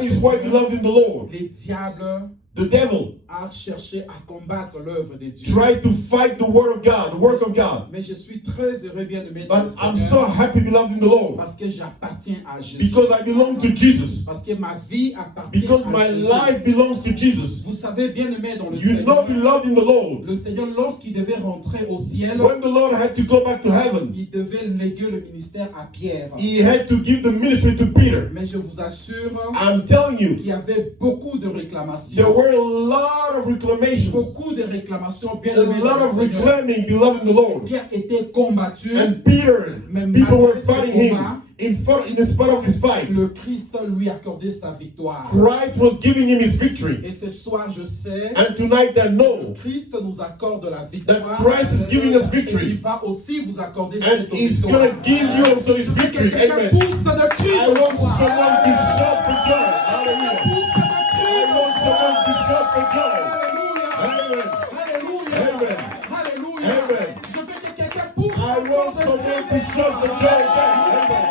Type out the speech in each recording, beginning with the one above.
That is why, beloved in the Lord, les diables the devil a cherché à combattre l'œuvre de Dieu. tried to fight the word of God, the work of God. Mais je suis très heureux, bien-aimé dans le But I'm so Seigneur, happy, beloved in the Lord, parce que j'appartiens à Jésus. because I belong to Jesus. Parce que ma vie appartient Because à my Jésus. life belongs to Jesus. Vous savez, bien-aimé dans le You know, Seigneur, beloved in the Lord, le Seigneur, lorsqu'il devait rentrer au ciel, when the Lord had to go back to heaven, il devait léguer le ministère à Pierre. he had to give the ministry to Peter. Mais je vous assure I'm telling you, qu'il y avait beaucoup de there réclamations. were a lot of reclamations, Beaucoup de réclamations, a bien-aimé lot dans of le Seigneur. reclaiming, beloved in the Lord. Pierre était combattu. And Peter, Mais people were malgré ce fighting combat, him in spite of his fight. le Christ lui accordait sa victoire. Christ was giving him his victory. Et ce soir, je sais And tonight I que know Christ nous accorde la that victoire. Christ is giving us Et il victory. va aussi vous accorder And cette he's victoire. going to give you also his victory. Quelqu'un Amen. pousse de cri I de want joie. someone to shout for joy. Quelqu'un Hallelujah. pousse de cri I de want someone to joie. shout for joy. Alléluia. Amen. Alléluia. Amen. Alléluia. Amen. Je veux que quelqu'un pousse I encore want de someone cri to de shout for joie. joy again. Amen.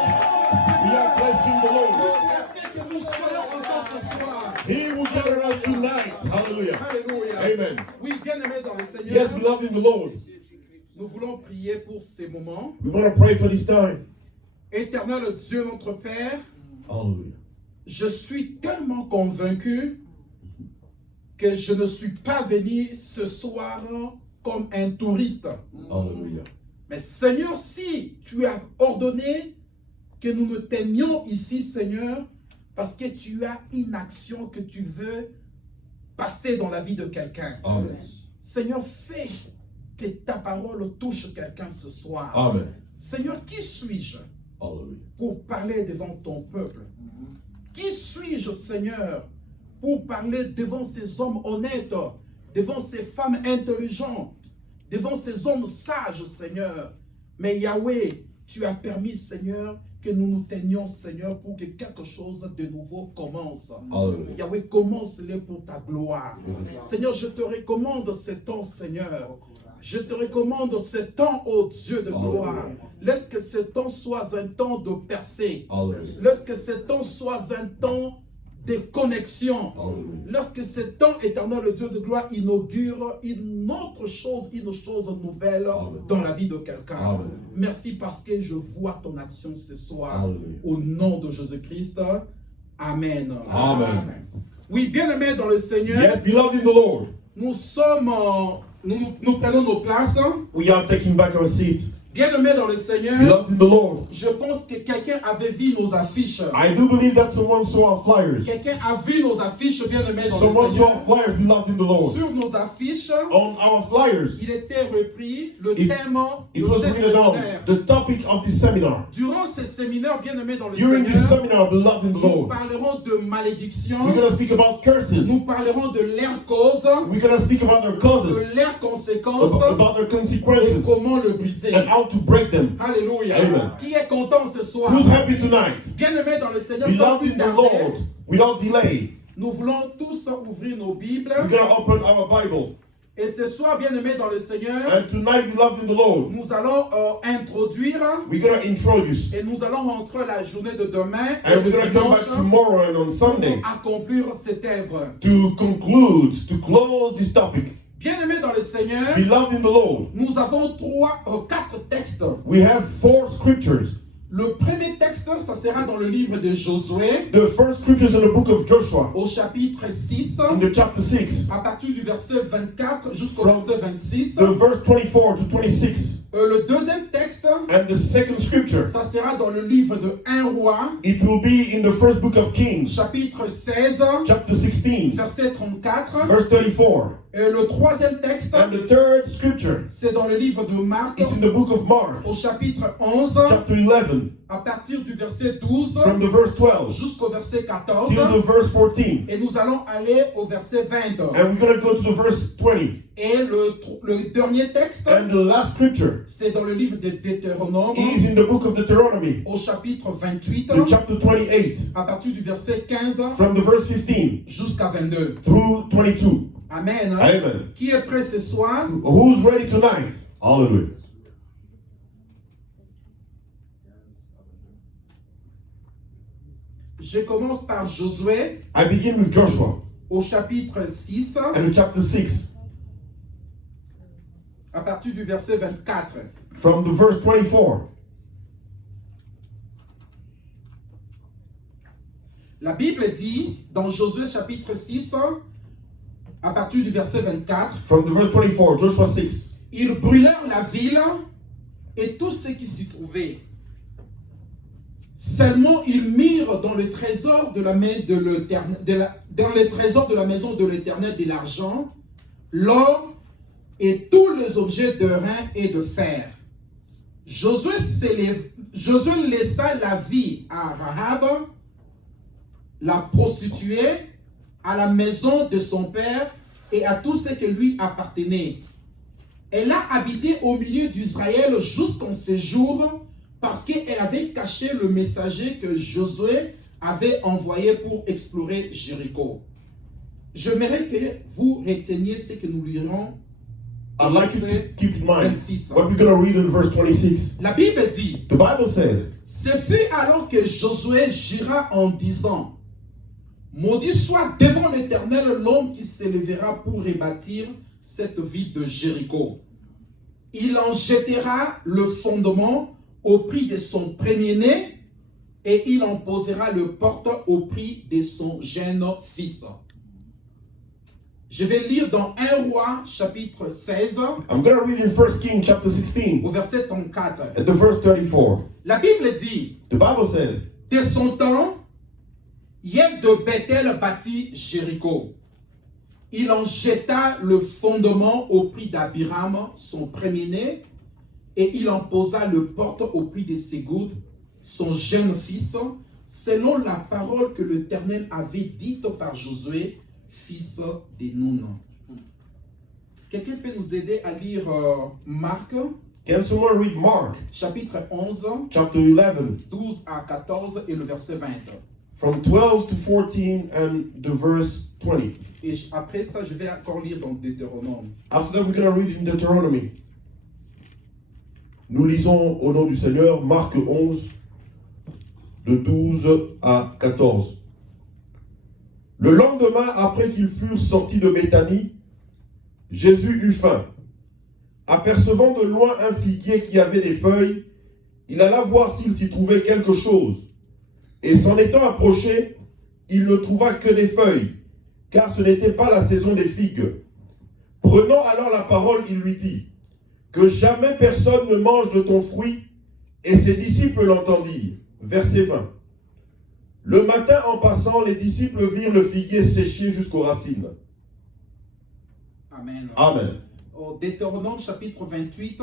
We are blessing the Lord. Qui a fait que nous soyons encore ce soir. He will gather us tonight. Hallelujah. Alléluia. Amen. Oui, bien-aimé dans le Seigneur, Yes, beloved in the Lord. nous voulons prier pour ces moments. We want to pray for this time. Éternel Dieu, notre Père, Hallelujah. je suis tellement convaincu que je ne suis pas venu ce soir comme un touriste. Hallelujah. Mais Seigneur, si tu as ordonné que nous nous tenions ici, Seigneur, parce que tu as une action que tu veux passer dans la vie de quelqu'un. Amen. Seigneur, fais que ta parole touche quelqu'un ce soir. Amen. Seigneur, qui suis-je Hallelujah. pour parler devant ton peuple? Qui suis-je, Seigneur, pour parler devant ces hommes honnêtes, devant ces femmes intelligentes, devant ces hommes sages, Seigneur? Mais Yahweh, tu as permis, Seigneur, que nous nous tenions, Seigneur, pour que quelque chose de nouveau commence. Hallelujah. Yahweh, commence-le pour ta gloire. Seigneur, je te recommande ce temps, Seigneur. Je te recommande ce temps, ô Dieu de gloire. Laisse que ce temps soit un temps de percée. Hallelujah. Laisse que ce temps soit un temps de connexion. Hallelujah. Lorsque ce temps éternel, le Dieu de gloire, inaugure une autre chose, une chose nouvelle Amen. dans la vie de quelqu'un. Amen. Merci parce que je vois ton action ce soir. Hallelujah. Au nom de Jésus-Christ. Amen. Amen. Oui, bien-aimés dans le Seigneur, Yes, beloved in the Lord. nous sommes, nous prenons nos places. We are taking back our seat. Bien-aimés dans le Seigneur, Beloved in the Lord. je pense que quelqu'un avait vu nos affiches. I do believe that someone saw our flyers. Quelqu'un a vu nos affiches, bien-aimés dans Someone le saw Seigneur. our flyers, beloved in the Lord. Sur nos affiches, On our flyers, il était repris le It- thème it de was ce written down séminaire. the topic of this seminar. Durant ce séminaire, bien-aimés dans le During this Seigneur, seminar, beloved in the nous Lord, parlerons de malédiction, we're going to speak about curses. nous parlerons de leur cause, We're going to speak about their causes, de leurs conséquences about their et consequences, comment le briser. and how to break them. Alléluia. Amen. Qui est content ce soir? Who's happy tonight? Bien-aimés dans le Seigneur, sans Beloved plus in the tarder, Lord, without delay, nous voulons tous ouvrir nos Bibles. we're going to open our Bible. Et ce soir, bien-aimés dans le Seigneur, And tonight, beloved in the Lord, nous allons introduire we're going to introduce. et nous allons rentrer la journée de demain et And le we're going to come dimanche back tomorrow and on Sunday pour accomplir cette œuvre. to conclude, to close this topic. Bien-aimés dans le Seigneur, Beloved in the Lord, nous avons quatre textes. we have 4 scriptures. Le premier texte, ça sera dans le livre de Josué, The first scriptures in the book of Joshua, au chapitre 6, in the chapter 6, à partir du verset 24 jusqu'au From verset 26. the verse 24 to 26. Le deuxième texte, And the second scripture, ça sera dans le livre de 1 roi, it will be in the first book of Kings, chapitre 16, chapter 16, verset 34. verse 34. Et le troisième texte, And the third scripture, c'est dans le livre de Marc, it's in the book of Mark, au chapitre 11, chapter 11, à partir du verset 12 from the verse 12 jusqu'au verset 14. till the verse 14. Et nous allons aller au verset 20. And we're going to go to the verse 20. Et le dernier texte, And the last scripture c'est dans le livre de Deutéronome, is in the book of Deuteronomy, au chapitre 28, in chapter 28, à partir du verset 15 from the verse 15 jusqu'à 22. through 22. Amen. Amen. Qui est prêt ce soir? Who's ready tonight? Hallelujah. Je commence par Josué I begin with Joshua au chapitre 6, and in chapter 6, à partir du verset 24. from the verse 24. La Bible dit dans Josué chapitre 6, à partir du verset 24, From the verse 24, Joshua 6. ils brûlèrent la ville et tout ce qui s'y trouvait. Seulement ils mirent dans le trésor de la main de l'Éternel, dans le trésor de la maison de l'Éternel de l'argent, l'or et tous les objets de rein et de fer. Josué laissa la vie à Rahab, la prostituée, à la maison de son père et à tout ce qui lui appartenait. Elle a habité au milieu d'Israël jusqu'en ces jours parce qu'elle avait caché le messager que Josué avait envoyé pour explorer Jéricho. J'aimerais que vous reteniez ce que nous lirons. I'd like you to keep in mind 26. what we're going to read in verse 26. La Bible dit, The Bible says, ce fut alors que Josué jura en disant, maudit soit devant l'Éternel l'homme qui s'élèvera pour rebâtir cette ville de Jéricho. Il en jettera le fondement au prix de son premier-né et il en posera le porte au prix de son jeune fils. Je vais lire dans 1 Roi chapitre 16 I'm going to read in 1 Kings chapter 16 au verset 34. at the verse 34. La Bible dit, The Bible says, de son temps, Yed de Bethel bâtit Jéricho. Il en jeta le fondement au prix d'Abiram, son premier-né, et il en posa le porte au prix de Ségoud, son jeune fils, selon la parole que l'Éternel avait dite par Josué, fils de Nun. Quelqu'un peut nous aider à lire Marc, can someone read Mark chapitre 11, chapter 11, 12 à 14 et le verset 20. from 12 to 14 and the verse 20. Et après ça, je vais encore lire dans Deutéronome. After that, we're going to read in Deuteronomy. Nous lisons au nom du Seigneur Marc 11, de 12 à 14. Le lendemain, après qu'ils furent sortis de Béthanie, Jésus eut faim. Apercevant de loin un figuier qui avait des feuilles, il alla voir s'il s'y trouvait quelque chose. Et s'en étant approché, il ne trouva que des feuilles, car ce n'était pas la saison des figues. Prenant alors la parole, il lui dit, « Que jamais personne ne mange de ton fruit. » Et ses disciples l'entendirent. Verset 20. Le matin, en passant, les disciples virent le figuier séché jusqu'aux racines. Amen. Amen. Au Deutéronome chapitre 28,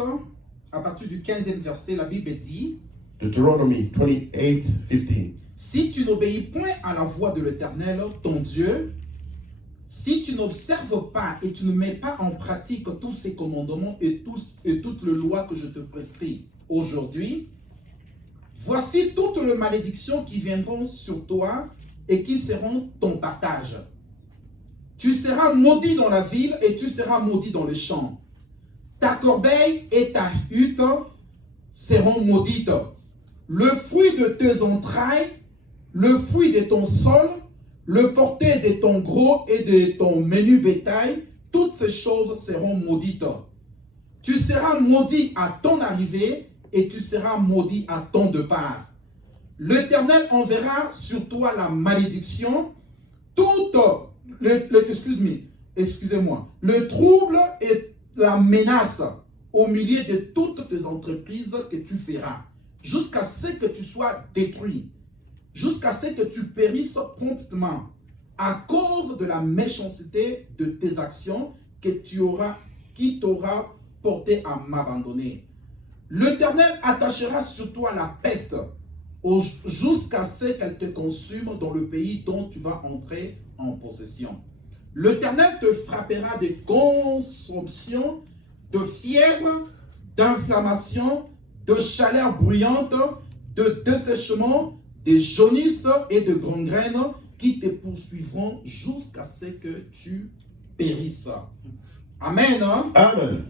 à partir du 15e verset, la Bible dit, Deuteronomy 28, 15. si tu n'obéis point à la voix de l'Éternel, ton Dieu, si tu n'observes pas et tu ne mets pas en pratique tous ces commandements et toutes les lois que je te prescris aujourd'hui, voici toutes les malédictions qui viendront sur toi et qui seront ton partage. Tu seras maudit dans la ville et tu seras maudit dans les champs. Ta corbeille et ta hutte seront maudites. Le fruit de tes entrailles, le fruit de ton sol, le porté de ton gros et de ton menu bétail, toutes ces choses seront maudites. Tu seras maudit à ton arrivée et tu seras maudit à ton départ. L'Éternel enverra sur toi la malédiction, le trouble et la menace au milieu de toutes tes entreprises que tu feras, jusqu'à ce que tu sois détruit, jusqu'à ce que tu périsses promptement, à cause de la méchanceté de tes actions qui t'aura porté à m'abandonner. L'Éternel attachera sur toi la peste jusqu'à ce qu'elle te consume dans le pays dont tu vas entrer en possession. L'Éternel te frappera de consomption, de fièvre, d'inflammation, de chaleur bruyante, de dessèchement, de jaunisse et de gangrène qui te poursuivront jusqu'à ce que tu périsses. Amen. Amen.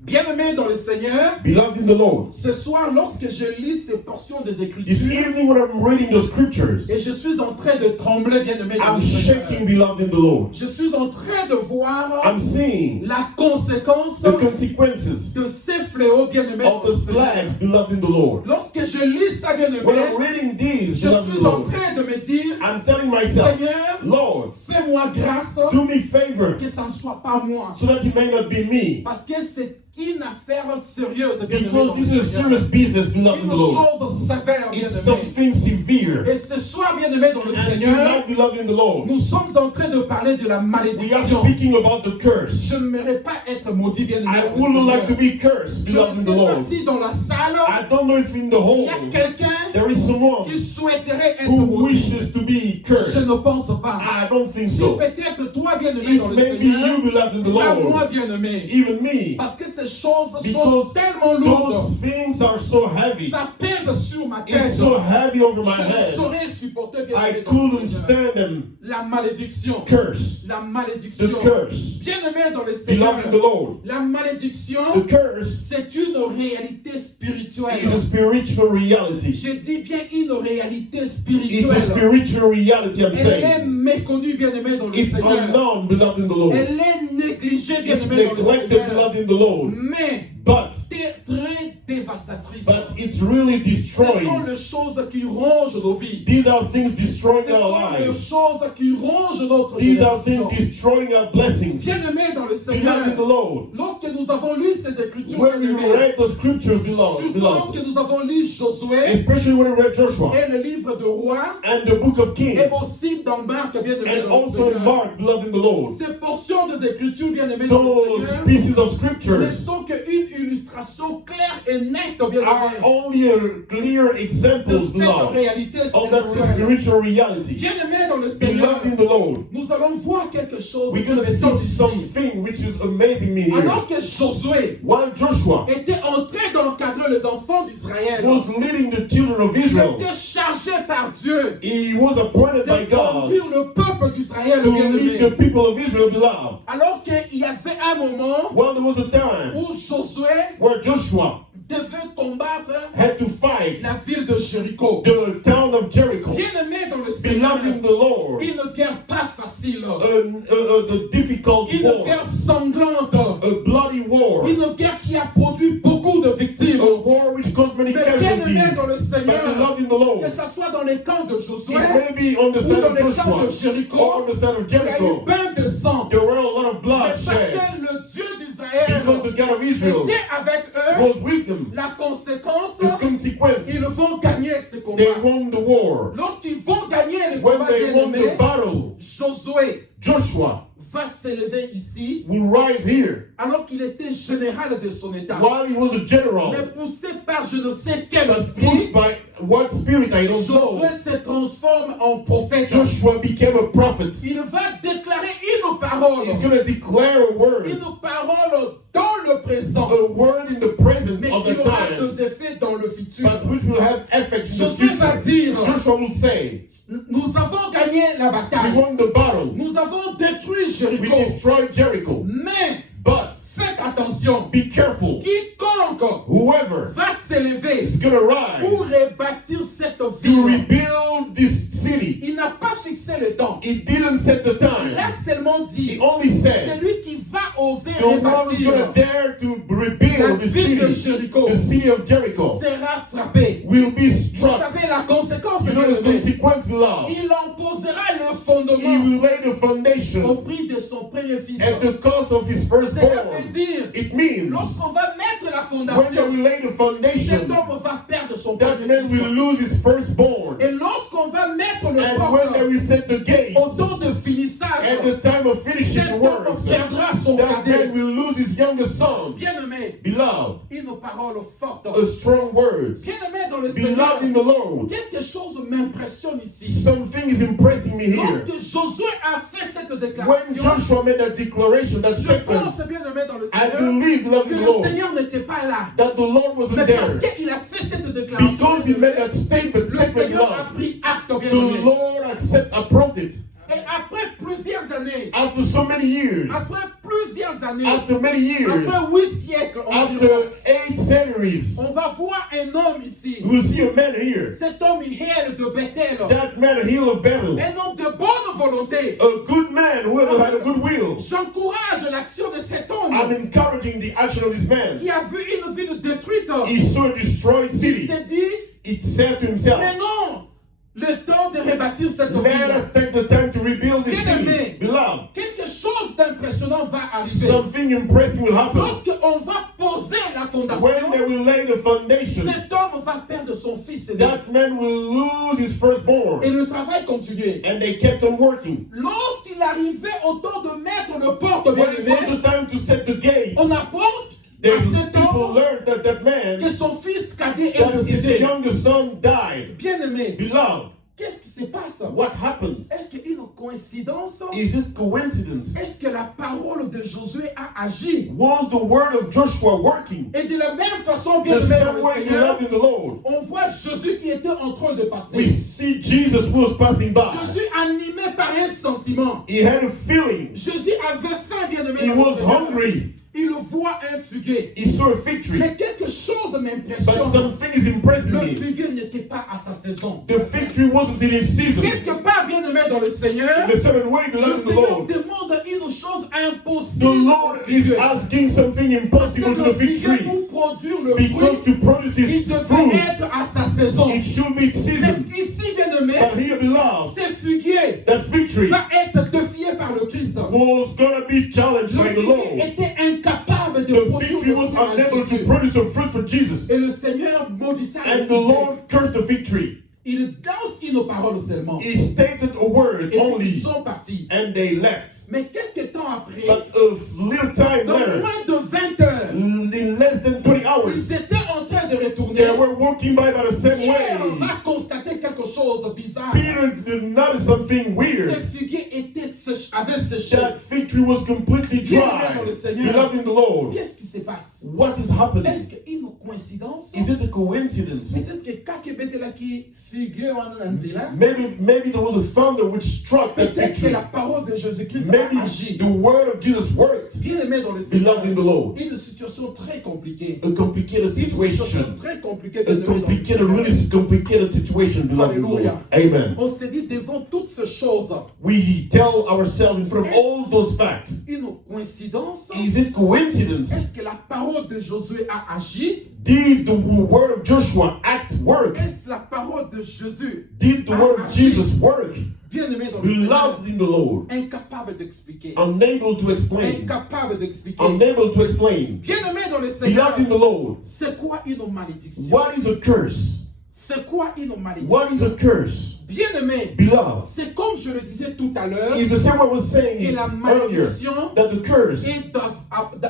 Bien-aimé dans le Seigneur, beloved in the Lord, ce soir, lorsque je lis ces portions des this Écritures, evening when I'm reading the scriptures, et je suis en train de trembler, bien-aimé dans I'm le Seigneur, shaking, beloved in the Lord. je suis en train de voir I'm seeing la conséquence the consequences de ces fléaux, bien-aimé dans of le the Seigneur. plagues, beloved in the Lord. Lorsque je lis ça, When I'm bien-aimé, reading these, je beloved in suis the en Lord, train de me dire, I'm telling myself, Seigneur, Lord, fais-moi grâce do me favor que ça ne soit pas moi. so that it may not be me. Parce que c'est une affaire sérieuse, bien-aimé Because dans this le is a Seigneur. serious business, beloved in Une the Lord. chose sévère, It's bien-aimé. something severe. Et ce soir, bien-aimé dans le And Seigneur, tonight, beloved in the Lord, nous sommes en train de parler de la we are malédiction. speaking about the curse. Je n'aimerais pas être maudit, bien-aimé I dans le wouldn't like to Seigneur. be cursed, Je beloved ne in the sais pas Lord. si dans la salle, I don't know if in the il home y a quelqu'un there is someone qui souhaiterait être who maudit. wishes to be Je cursed. ne pense pas. I don't think Si so. peut-être toi, bien-aimé dans If le maybe you, Seigneur, beloved in the pas moi, Lord, bien-aimé. even me, Parce que ces choses sont because tellement lourdes. those things are so heavy. Ça pèse sur ma tête. It's so heavy over my Je ne head. saurais supporter, I bien-aimé dans le couldn't Seigneur. stand them. La malédiction. Curse. La The malédiction. curse. Bien-aimé dans le Seigneur. Beloved in the Lord. La malédiction, The curse c'est une réalité is a spirituelle. spiritual reality. Je dis bien une réalité It's a spirituelle. spiritual reality, I'm Elle est saying. méconnue, bien-aimé dans le It's Seigneur. unknown, beloved in the Lord. Elle est négligée, It's bien-aimé dans le neglected, Seigneur. beloved in the Lord. Mais But très dévastatrice. it's really Ce sont destroying. les choses qui rongent nos vies. These are things destroying Ce our sont les lives. choses qui rongent notre These are things génération. destroying our blessings. Bien-aimé dans le Seigneur, Beloved in the Lord. lorsque nous avons lu ces écritures, When we bien-aimés, read the scriptures, surtout beloved, lorsque nous avons lu Josué especially when we read Joshua et le livre de Rois, and the book of Kings, et aussi dans Marc, bien-aimé and dans le also in Seigneur, Mark, beloved in the Lord, ces portions des écritures, bien-aimé dans le those Seigneur, pieces of ne scriptures sont qu'une illustration claire et nette, are bien-aimé, only a clear de example, cette beloved, réalité of that spirituelle. spiritual reality. Bien-aimé dans le Seigneur, Beloved in the Lord, nous allons voir quelque chose we're qui going to m'étonne see ici. something which is amazing me here. Alors que Josué While Joshua était en train d'encadrer les enfants d'Israël, was leading the children of il Israel, était chargé par Dieu he was appointed by de God conduire le peuple d'Israël, to lead the bien-aimé. people of Israel, beloved. Alors qu'il y avait un moment Well, there was a time où Josué where Joshua devait combattre had to fight la ville de Jéricho. the town of Jericho. Bien-aimé dans le Seigneur, Beloved in the Lord, une guerre pas facile, the difficult une war, guerre sanglante, a bloody war, une guerre qui a produit beaucoup de victimes. a war which caused many Mais bien-aimé dans le casualties. But Seigneur, beloved in the Lord, que ce soit dans les camps de Josué it may be on the ou side dans of les camps Joshua de Jéricho, or on the side of il y a eu Jericho, bain de sang. there were a lot of Mais blood parce shed que le Dieu d'Israël because the God of Israel était avec eux, was with them. la conséquence, The consequence, ils vont gagner ce they combat. won the war. Lorsqu'ils vont gagner le When combat, they won bien-aimé, the battle, Josué Joshua va s'élever ici will rise here alors qu'il était général de son état. while he was a general, Mais poussé par je ne sais quel but esprit, pushed by what spirit I don't know. Josué se transforme en prophète. Joshua became a prophet. Il va déclarer une parole. He's going to declare a word, Une parole dans le présent, a word in the present mais of qui the aura time, des effets dans le futur. but which will have effects in the Josué va future. dire, Joshua will say, nous avons gagné la we bataille. won the battle, Nous avons détruit we Jéricho. destroyed Jericho, Mais but faites attention. be careful. Quiconque Whoever va s'élever is going to rise pour rebâtir cette to ville, rebuild this city, il n'a pas fixé le temps. he didn't set the Il time. a seulement He dit, only said, celui qui va oser the one who's going to rebâtir dare to la rebuild the ville de city, Jéricho the city of Jericho, sera frappé. will be Vous struck. savez la conséquence, You know the bien-aimé. consequence, beloved. Il en posera le He fondement will lay the au foundation prix de son premier fils. at the cost of his Cela veut firstborn. dire, It means lorsqu'on va mettre la when they fondation, will lay the cet foundation, homme va perdre son that premier man will fils. lose his firstborn. Et lorsqu'on va mettre le And when they porte will set the gate, au temps de finissage, at the time of finishing cet the homme works, perdra son that cadet. man will lose his youngest son. Bien-aimé, Beloved, une parole forte. a strong word. Bien-aimé dans le Seigneur, Beloved in the Lord, quelque chose m'impressionne ici. something is impressing me here. Lorsque Josué a fait cette When déclaration, Joshua made that declaration, that je statement, pense, bien-aimé dans le I Seigneur, believe, beloved que in the le Lord, Seigneur n'était pas là. that the Lord wasn't Mais parce there. qu'il a fait cette déclaration, Because he made that statement, le Seigneur a Lord, pris acte, the bien-aimé. Lord approved it. Et après plusieurs années, After so many years, après plusieurs plusieurs années, after many years, après 8 siècles environ, after 8 centuries, on va voir un homme ici. we will see a man here. Cet homme, il est de Bethel. That man, a heel of battle. Un homme de bonne volonté. A good man who had a good will. J'encourage l'action de cet homme I'm encouraging the action of this man. qui a vu une ville détruite. He saw a destroyed Il city. s'est dit, He said to himself, mais non, le temps de rebâtir cette let ville. us take the time to rebuild this city. Bien-aimé, Beloved, quelque chose d'impressionnant va arriver. something impressive will happen. Lorsqu'on va poser la When fondation, they will lay the foundation, cet homme va perdre son fils aîné. that man will lose his firstborn. Et le travail continuait. And they kept on working. Lorsqu'il arrivait au temps de mettre le porte, When bien it aimé, was the time to set the gate, on apporte à the cet people homme learned that that man, que son fils cadet est that his décédé. youngest son died. Bien aimé, Beloved, qu'est-ce qui se passe? what happened? Est-ce qu'il y a une coïncidence? Is it coincidence? Est-ce que la parole de Josué a agi? Was the word of Joshua working? Et de la même façon, bien The aimé dans same le way Seigneur, beloved in the Lord. on voit Jésus qui était en train de We passer. see Jesus who was passing by. Jésus animé par un sentiment. He had a feeling. Jésus avait faim, bien aimé He dans le was Seigneur. hungry. Il voit un figuier. He saw a fig tree. Mais quelque chose But m'impressionne. something is impressing Le me. figuier n'était pas à sa saison. The fig tree wasn't in its season. Quelque part, bien aimé dans le Seigneur, In the same way, le beloved in the Seigneur Lord, demande une chose impossible. the Lord au is figuier. asking something impossible to Le the fig figuier, tree. pour produire le Because fruit, to produce il its devait fruit, être à sa saison. it should be its Mais season. ici, bien aimé, But here, beloved, ce figuier that fig tree va être défié par le Christ. was going to be challenged Le by the figuier Lord. était incapable de The fig produire tree le was fruit à unable to Jésus. produce a fruit for Jesus. Et le Seigneur maudissa le And the figuier. Lord cursed the fig tree. Il lance une parole seulement. He stated a word Et puis ils only, sont partis. and they left. Mais quelques temps après, But a little time dans later, moins de 20 heures, in less than 20 hours, ils étaient en train de retourner. they were walking by the same Pierre way. va constater quelque chose de bizarre. Peter did notice something Ce weird. figuier avait séché. That fig tree was completely dry. Beloved in the Lord, Qu'est-ce qui se passe? what is happening? Est-ce qu'il y a une coïncidence? Is it a coincidence? Peut-être que quand qui figure en Anzila, Maybe there was a thunder which struck that fig peut-être que tree. la parole de Jésus-Christ Maybe a agi. the word of Jesus worked. Bien aimé dans le Seigneur, Beloved in the Lord, une situation très compliquée. a complicated Une situation situation. très compliquée. A bien aimé dans le complicated, Seigneur. really complicated situation, beloved in the Lord. Hallelujah. Amen. On s'est dit devant toutes ces choses, We tell ourselves in front of all those facts. une coïncidence? Is it coincidence? Est-ce que la parole de Josué a agi? Did the word of Joshua work? Est-ce que la parole de Jésus, Did the word of Jesus work? bien aimé dans le Seigneur, Beloved in the Lord, incapable d'expliquer? unable to explain, Incapable d'expliquer. unable to explain. Bien aimé dans le Seigneur, Beloved in the Lord, c'est quoi une malédiction? what is a curse? C'est quoi une malédiction? What is a curse? Bien aimé, Beloved, c'est comme je le disais tout à l'heure, is the same way I was saying que la earlier, malédiction that the curse est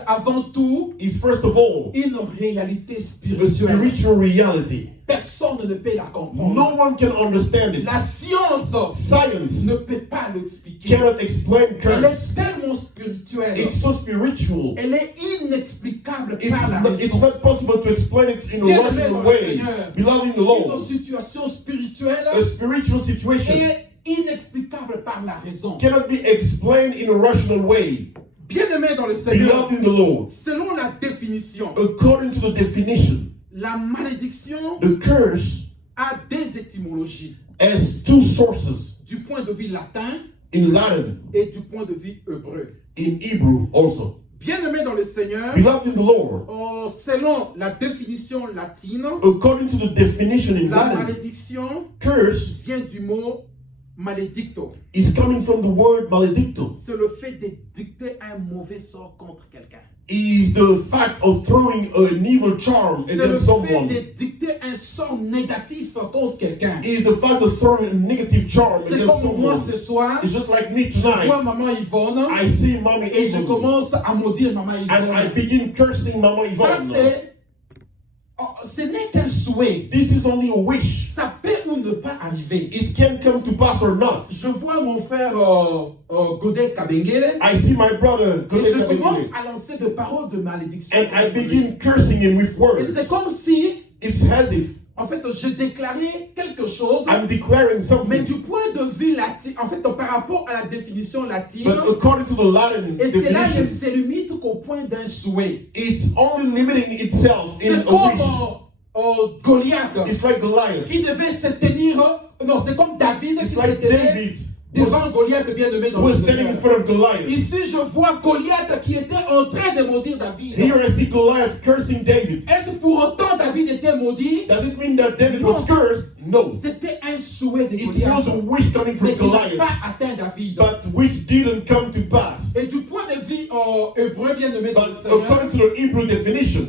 avant tout is first of all une réalité a spirituelle. spiritual reality. Personne ne peut la comprendre. No one can understand it. La science Science ne peut pas l'expliquer. cannot explain Elle curse. est tellement spirituelle. It's so spiritual. Elle est inexplicable par la It's raison. not possible to explain it in a Bien aimé rational dans le way. Seigneur. Beloved in the Une Lord, situation spirituelle a spiritual situation est inexplicable par la raison. cannot be explained in a rational way. Bien aimé dans le Seigneur, Beloved in the Lord, selon la définition, according to the definition, la malédiction the curse a des étymologies, has two sources du point de vue latin in Latin, et du point de vue hébreu. in Hebrew also. Bien aimé dans le Seigneur, Beloved in the Lord, selon la définition latine, according to the definition in la Latin, malédiction curse vient du mot maledicto. is coming from the word maledicto. C'est le fait de dicter un mauvais sort contre quelqu'un. Is the fact of throwing an evil charm C'est le against fait someone. de dicter un sort négatif contre quelqu'un. Is the fact of throwing a negative charm C'est against comme moi someone. ce soir, It's just like me je vois tonight. maman Yvonne I see Mommy et je Yvonne commence à maudire maman and I Yvonne. begin cursing Mama Ça Yvonne. ce n'est qu'un souhait. This is only a wish. Ça peut ou ne pas arriver. It can come to pass or not. Je vois mon frère Godet Kabengele I see my brother et je Godeka commence Begele, à lancer des paroles de malédiction. and I begin cursing him with Et words. c'est comme si It's as if En fait, je déclarais quelque chose, I'm declaring mais something. du point de vue latin, en fait, par rapport à la définition latine, But according to the Latin et cela ne definition, se limite qu'au point d'un souhait. it's only limiting itself in C'est a comme wish. Goliath, It's like Goliath. qui devait se tenir, non, c'est comme David qui It's se like tenait David devant Goliath bien-aimé dans le was standing in Seigneur. front of Goliath. Ici, je vois Goliath qui était en train de maudire David. Here I see Goliath cursing David. Est-ce pour autant David était maudit? Does it mean that David No. was cursed? No. C'était un souhait de It Goliath, was a wish coming from mais qui n'a Goliath, pas atteint David. but which didn't come to pass. Et du point de vue hébreu bien-aimé dans le But Seigneur, according to the Hebrew definition,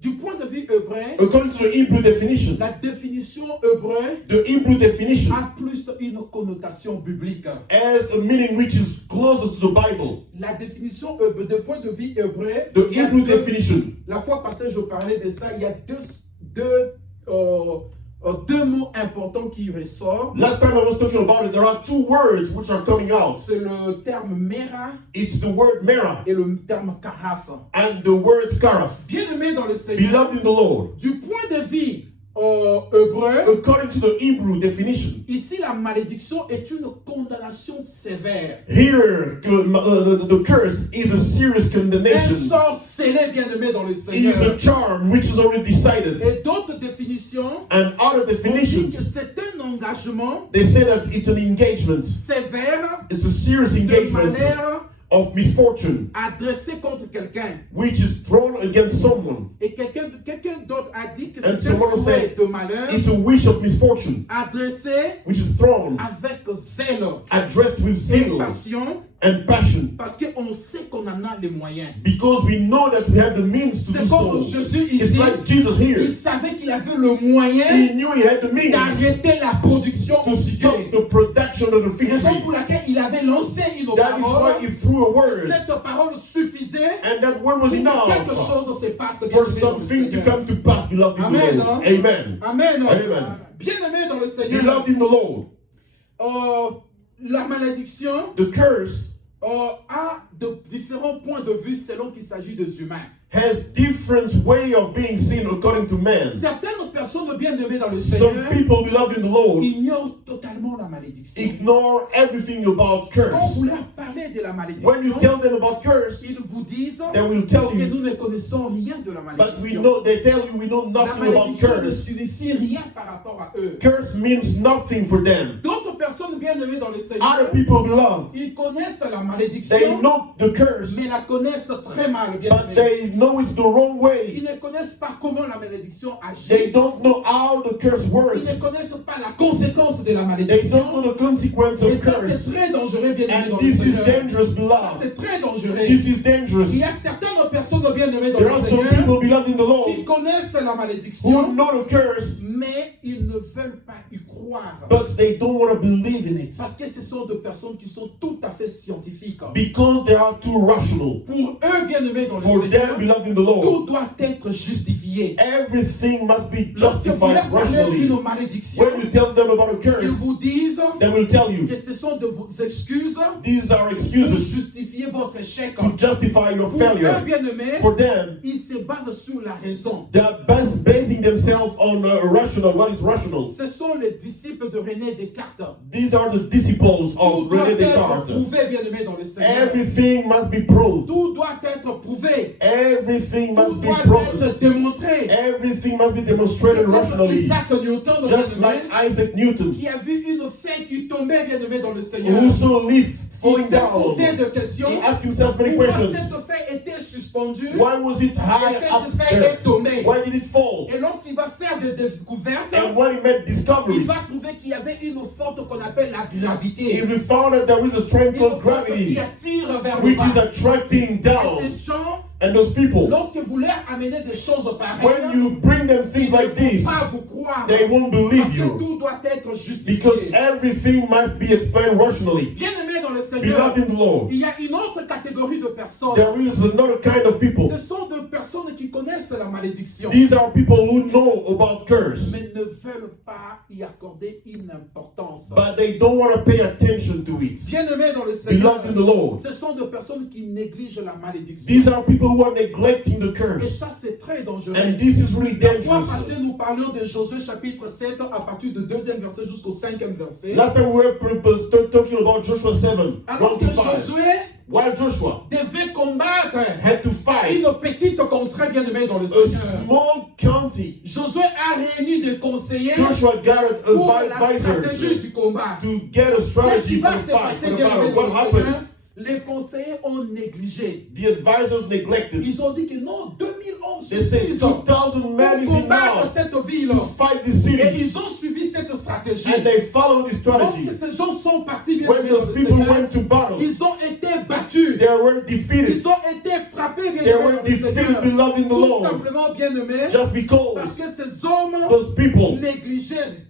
du point de vue hébreu, according to the Hebrew definition, la définition hébreu the Hebrew definition a plus une connotation biblique. has a meaning which is closest to the Bible. La définition hébreu, du point de vue hébreu, The il y a Hebrew deux- definition. la fois passée, je parlais de ça, il y a deux mots importants qui ressortent. Last time I was talking about it, there are two words which are coming out. C'est le terme mera It's the word Merah et le terme karaf. and the word Karaf. Bien-aimé dans le Seigneur, Beloved in the Lord. du point de vue hébreu, According to the Hebrew definition, ici la malédiction est une condamnation sévère. here the curse is a serious Un condemnation. sort scellé, bien-aimé dans le It is a Seigneur. charm which is already decided. Et d'autres définitions And other on dit que definitions, c'est un engagement they say that it's an engagement. sévère It's a serious de engagement malheur of misfortune adressé contre quelqu'un. which is thrown against someone. Et quelqu'un d'autre a dit que And c'est un someone souhait said, de malheur It's a wish of misfortune adressé which is thrown, avec zèle addressed with et zeal passion, and passion, parce qu'on sait qu'on en a les moyens. because we know that we have the means to C'est do comme so. Jésus It's ici, like Jesus il here. savait qu'il avait le moyen He knew he had the means d'arrêter la production to au stop sujet. the production of the fig Raison tree. pour laquelle il avait lancé une That is why parole. he threw a word, Cette parole suffisait and that word was pour que enough quelque chose se passe. for bien-aimé dans le something to Seigneur. come to pass, beloved in Amen, the Lord. hein? Amen. Amen. Amen. Bien-aimé dans le Seigneur, Beloved in the Lord, la malédiction the curse a de différents points de vue selon qu'il s'agit des humains. has different way of being seen according to man. Certaines personnes bien-aimées dans le Some Seigneur people, beloved in the Lord, ignorent totalement la malédiction. ignore everything about Quand curse. vous leur parlez de la When you malédiction, tell them about curse, ils vous disent they will tell que you, nous ne connaissons rien de la but we malédiction. know, they tell you we know La nothing about malédiction ne curse. signifie rien par rapport à eux. Curse means nothing for them. D'autres personnes bien-aimées dans le Seigneur, Other people, beloved, ils connaissent la they malédiction, know the curse, mais la connaissent très mal, but bien-aimés. they know it's the wrong Ils way. ne connaissent pas comment la malédiction They agit. don't know how the curse Ils works. ne connaissent pas la conséquence de la They malédiction. don't know the consequence Et of ça, curse. c'est très dangereux, bien-aimés And dans le this is Seigneur. dangerous, Ça, beloved. c'est très dangereux. This is dangerous. Il y a certaines personnes bien-aimées dans There le are some Seigneur people, beloved in the qui Lord, connaissent la who malédiction, know the curse, mais ils ne veulent pas y croire. but they don't want to believe in it. Parce que ce sont des personnes qui sont tout à fait scientifiques. Because they are too rational. Pour eux, bien-aimés dans For le them, Seigneur, beloved in the Lord, tout doit être justifié. everything must be Lorsque vous leur justified parlez rationally. d'une malédiction, When you tell them about a ils curse, vous disent they will tell you que ce sont de vos excuses these are pour excuses justifier votre échec. to justify your Pour eux, failure. bien-aimés, For them, ils se basent sur la raison. they are basing themselves on rational. What is rational? Ce sont les disciples de René Descartes. These are the disciples Tout of doit René être Descartes. prouvé, bien-aimés dans le Seigneur. Everything must be proved. Tout doit être prouvé. Everything Tout must be doit proven. être démontré. Everything must be C'est demonstrated comme rationally. Isaac Newton, Just bien-aimé, like Isaac Newton, qui a vu une feuille qui tombait, bien-aimé dans le Seigneur. who saw leaf Il falling s'est down. posé des questions. He asked himself many Pourquoi questions. cette feuille était suspendue? Why was it Et high up cette feuille there? est tombée. Why did it fall? Et lorsqu'il va faire des découvertes, And when he made il discoveries, va trouver qu'il y avait une force qu'on appelle la if gravité. we found that there is a strength Une called force qui gravity, attire vers le which is bas. attracting Et down, ces gens, and those people, lorsque vous leur amenez des choses when pareilles, you bring them things ils ne like vont this, pas vous croire. they won't Parce believe que you, tout doit être because justifié. everything must be explained rationally. Bien-aimés dans le Seigneur, Beloved in the Lord, il y a une autre catégorie de personnes. there is another kind of people. Ce sont des personnes qui connaissent la malédiction, These are people who know about curse, mais ne veulent pas y accorder une importance. but they don't want to pay attention to it. Bien-aimés dans le Seigneur, Beloved in the Lord, ce sont des personnes qui négligent la malédiction. these are people who are neglecting the Et curse. ça, c'est très dangereux. And this is really La fois dangerous. passée, nous parlions de Josué chapitre 7 à partir du 2e verset jusqu'au 5e verset. Last time we were talking about Joshua 7, Alors 1 que to 5. Josué While Joshua devait combattre had to fight une petite contrée, bien-aimée dans le a Seigneur. small county, Josué a réuni des conseillers Joshua gathered pour la stratégie advisors du combat. to get a Qu'est-ce strategy qui for va the se fight, passer, for the bien-aimés battle. dans What le Seigneur? happened? Les conseillers ont négligé. The advisors neglected. Ils ont dit que non, 2000 hommes They said suffisent 2,000 men is pour combattre enough cette ville. to fight the Et city. ils ont suivi cette stratégie. And they followed the strategy. Lorsque ces gens sont partis, bien When aimés dans those le people Seigneur, went to battle, ils ont été battus. they were defeated. Ils ont été frappés, bien They aimés were dans le Seigneur. defeated, beloved in the Tout Lord. simplement, bien aimés, Just because parce que ces hommes those people négligeaient.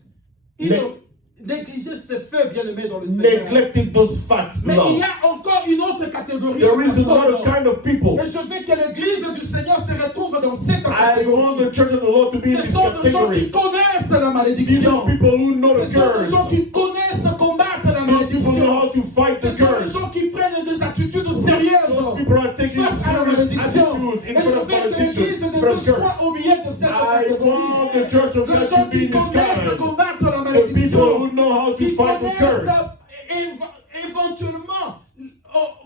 Ils Ne- ont négligé ces faits, bien aimés dans le Seigneur. neglected those facts, Mais il y beloved. a encore une autre catégorie There de is another personnes. kind of people. Et je veux que l'église du Seigneur se retrouve dans cette I want catégorie. the church of the Lord to be in Ce this sont des gens qui category. connaissent la These are malédiction. people who know the Ce sont des curse. gens qui connaissent combattre la Those people know malédiction. how to fight Ce the sont des curse. gens qui prennent des attitudes Those sérieuses people are taking face à la serious malédiction. attitude Et in je front of veux que l'église politicians, de in front Dieu of soit curse. au milieu de cette I catégorie. want the church of Les God gens to be qui in this connaissent kind. combattre la The people malédiction. who know how to Qui fight the curse. connaissent éventuellement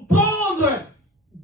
prendre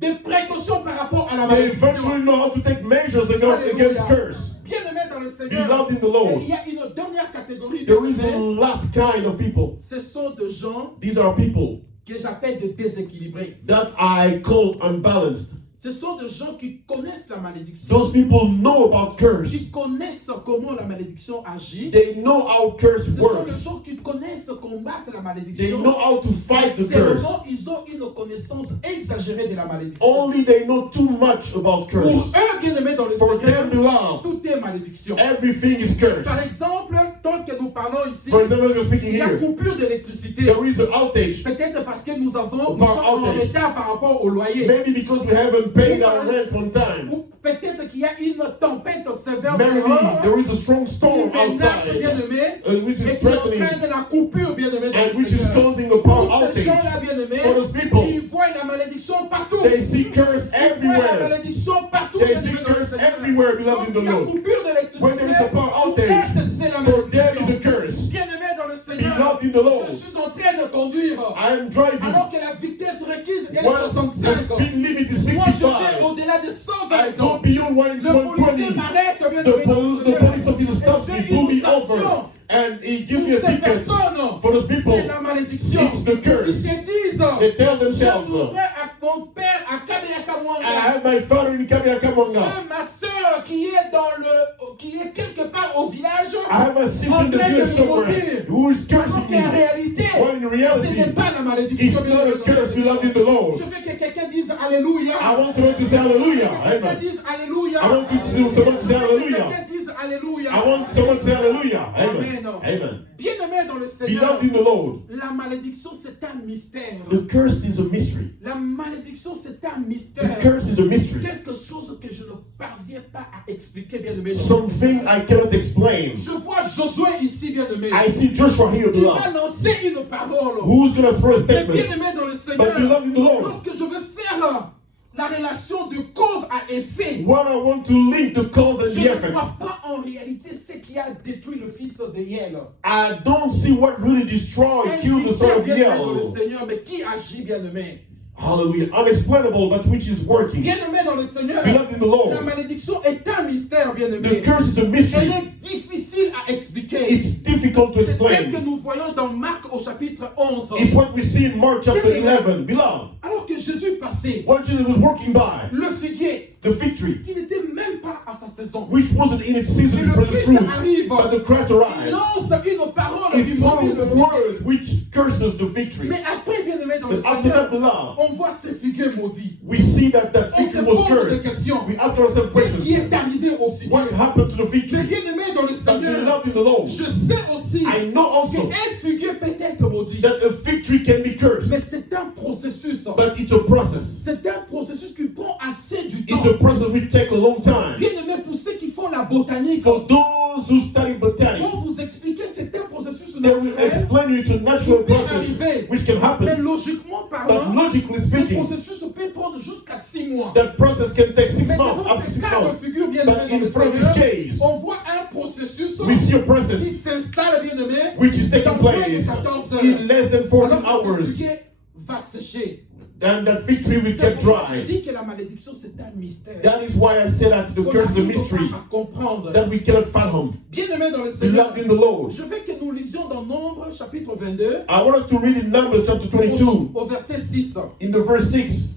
des précautions par rapport à la They malédiction. eventually know how to take measures against curse. Bien-aimés dans le Seigneur, Beloved in the et Lord. il y a une dernière catégorie There is a bien-aimés. last kind of people. Ce sont des gens These are people que j'appelle des déséquilibrés. that I call unbalanced. Ce sont des gens qui connaissent la malédiction, Those people know about curse. qui connaissent comment la malédiction agit. They know how curse Ce sont des works. gens qui connaissent combattre la They malédiction. know how to fight the curse. Seulement, ils ont une connaissance exagérée de la malédiction. Only they know too much about Pour curse. eux, bien-aimés dans le For Seigneur, them, beloved, tout est malédiction. everything is curse. Par exemple, tant que nous parlons ici, For example, as you're speaking il y a here, coupure d'électricité. there is an outage. Peut-être parce que nous sommes Power en outage. retard par rapport au loyer. Maybe because we haven't paid our rent on time. Ou peut-être qu'il y a une tempête sévère Maybe dehors there is a strong qui storm menace, outside, bien-aimés, which et is qui threatening entraîne la coupure, bien-aimés, dans and le which is Seigneur. causing a power Pour ces gens-là, outage. bien-aimés, For those people, ils voient la malédiction partout. they see curse Ils voient la everywhere. malédiction partout, They bien-aimés, see dans le curse Seigneur. everywhere, beloved in the Lorsqu'il y a Lord. coupure When there is a d'électricité, power pour outage, eux, c'est la for them is a malédiction. curse. Bien-aimés dans le Seigneur, Beloved in the Lord, je suis en train de conduire I am driving. alors que la vitesse requise est Well, 65. the speed limit is Moi, je vais 65. au-delà de I 120 go ans. beyond Le policier 120. m'arrête, bien The police officer stops me, pull me over, sanction. and he gives Pour me a ces ticket. personnes, For those people, c'est la malédiction. it's the Ils curse. se disent, They tell j'ai themselves, mon frère, mon père à I Kabeyakamwanga. have my father in Kabiakamanga. J'ai ma soeur qui est quelque part au village. I have a sister En in the train de village me somewhere maudire. who is Alors cursing qu'en me. réalité, When in ce reality, n'est pas la malédiction. it's not a curse, beloved in the Je Lord. veux que quelqu'un dise Alléluia. I want someone to say hallelujah. Que quelqu'un Amen. dise Alléluia. I want someone to say Que hallelujah. quelqu'un dise Alléluia. I want someone to say hallelujah. Amen. Amen. Amen. Bien-aimé dans le Seigneur, Beloved in the Lord, la malédiction c'est un mystère. the curse is a mystery. La malédiction c'est un The mystère. curse is a mystery. Quelque chose que je ne parviens pas à expliquer, bien-aimé. Something I cannot explain. Je vois Josué ici, bien-aimé. I see Joshua here, Il va beloved. lancer une parole. Who's going to throw a Mais statement? bien-aimé dans le But Seigneur, beloved in the Lord, lorsque je veux faire la relation de cause à effet, when I want to link the cause and je the ne effect, vois pas en réalité ce qui a détruit le fils de Yel. I don't see what really destroyed, Un killed the son mystère, of bien-aimé dans le Yel. Seigneur, mais qui agit, bien-aimé? Hallelujah. Unexplainable, but which is working. Bien-aimé dans le Seigneur, Beloved in the la Lord, malédiction est un mystère, the bien-aimé. curse is a Elle mystery. est difficile à expliquer. It's difficult to C'est tel que explain. nous voyons dans Marc au chapitre 11. It's what we see in Mark chapter 11. Beloved, Alors que Jésus passait, what Jesus was working by, le figuier, the fig tree, qui n'était même pas à sa saison, which wasn't in its season et to le produce Christ fruit, arrive, but the Christ il arrived. lance une parole He qui maudit le threw figuier. words which curses the fig tree. Mais après, bien-aimé dans le But after Seigneur, that, beloved, on voit ce figuier maudit. we see that On fig se tree was pose des cursed. questions. We ask ourselves Qu'est-ce qui questions. est arrivé au figuier? What happened to the fig Mais tree? bien-aimé dans le But Seigneur, beloved in the Lord, je sais aussi I know also qu'un figuier peut être maudit. that a fig tree can be cursed, Mais c'est un processus. but it's a process. C'est un processus qui prend assez du It's is a process which takes a long time. Bien-aimés, pour ceux qui font la botanique, For those who study botanics, vont vous expliquer c'est un processus they will naturel. explain you it's a natural Qui peut process arriver. which can Mais happen. logiquement But parlant, logically ce speaking, processus peut prendre jusqu'à 6 mois. that process can take 6 Mais months, devant up to ce 6 cas de months. figure, bien But aimé dans in le front of Seigneur, this case, on voit un processus we see a qui process s'installe, bien aimé, which is taking dans moins de place 14 heures. in less than 14 Alors que ce hours. figuier va sécher. And that fig tree will C'est get pourquoi je dry. dis que la malédiction c'est un mystère. That is why I say that the Qu'on curse is a n'arrive mystery pas à comprendre. that we cannot fathom. Bien aimé dans le Seigneur, Beloved in the Lord. je veux que nous lisions dans Nombre chapitre 22 I want us to read in Numbers chapter 22, au verset 6. in the verse 6.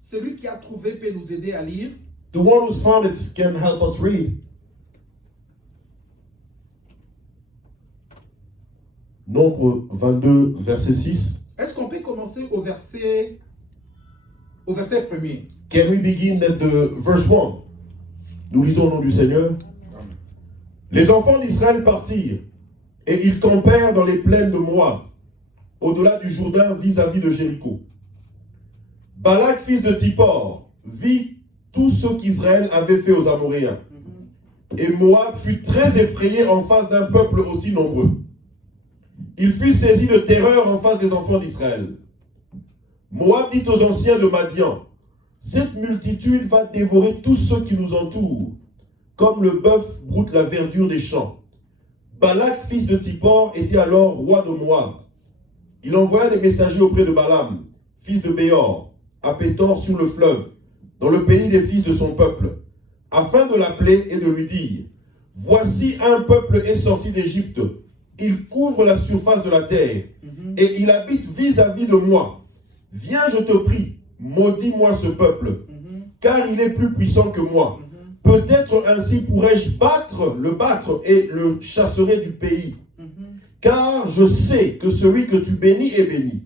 Celui qui a trouvé peut nous aider à lire. The one who's found it can help us read. Nombre 22, verset 6. Est-ce qu'on peut commencer au verset premier? Can we begin at the verse 1? Nous lisons au nom du Seigneur. Les enfants d'Israël partirent, et ils campèrent dans les plaines de Moab, au-delà du Jourdain vis-à-vis de Jéricho. Balak, fils de Tippor, vit tout ce qu'Israël avait fait aux Amoréens. Et Moab fut très effrayé en face d'un peuple aussi nombreux. Il fut saisi de terreur en face des enfants d'Israël. Moab dit aux anciens de Madian, « Cette multitude va dévorer tous ceux qui nous entourent, comme le bœuf broute la verdure des champs. » Balak, fils de Tippor, était alors roi de Moab. Il envoya des messagers auprès de Balaam, fils de Béor, à Pétor sur le fleuve, dans le pays des fils de son peuple, afin de l'appeler et de lui dire, « Voici un peuple est sorti d'Égypte. Il couvre la surface de la terre, et il habite vis-à-vis de moi. Viens, je te prie, maudis-moi ce peuple, car il est plus puissant que moi. Peut-être ainsi pourrais-je le battre et le chasserai du pays. Car je sais que celui que tu bénis est béni,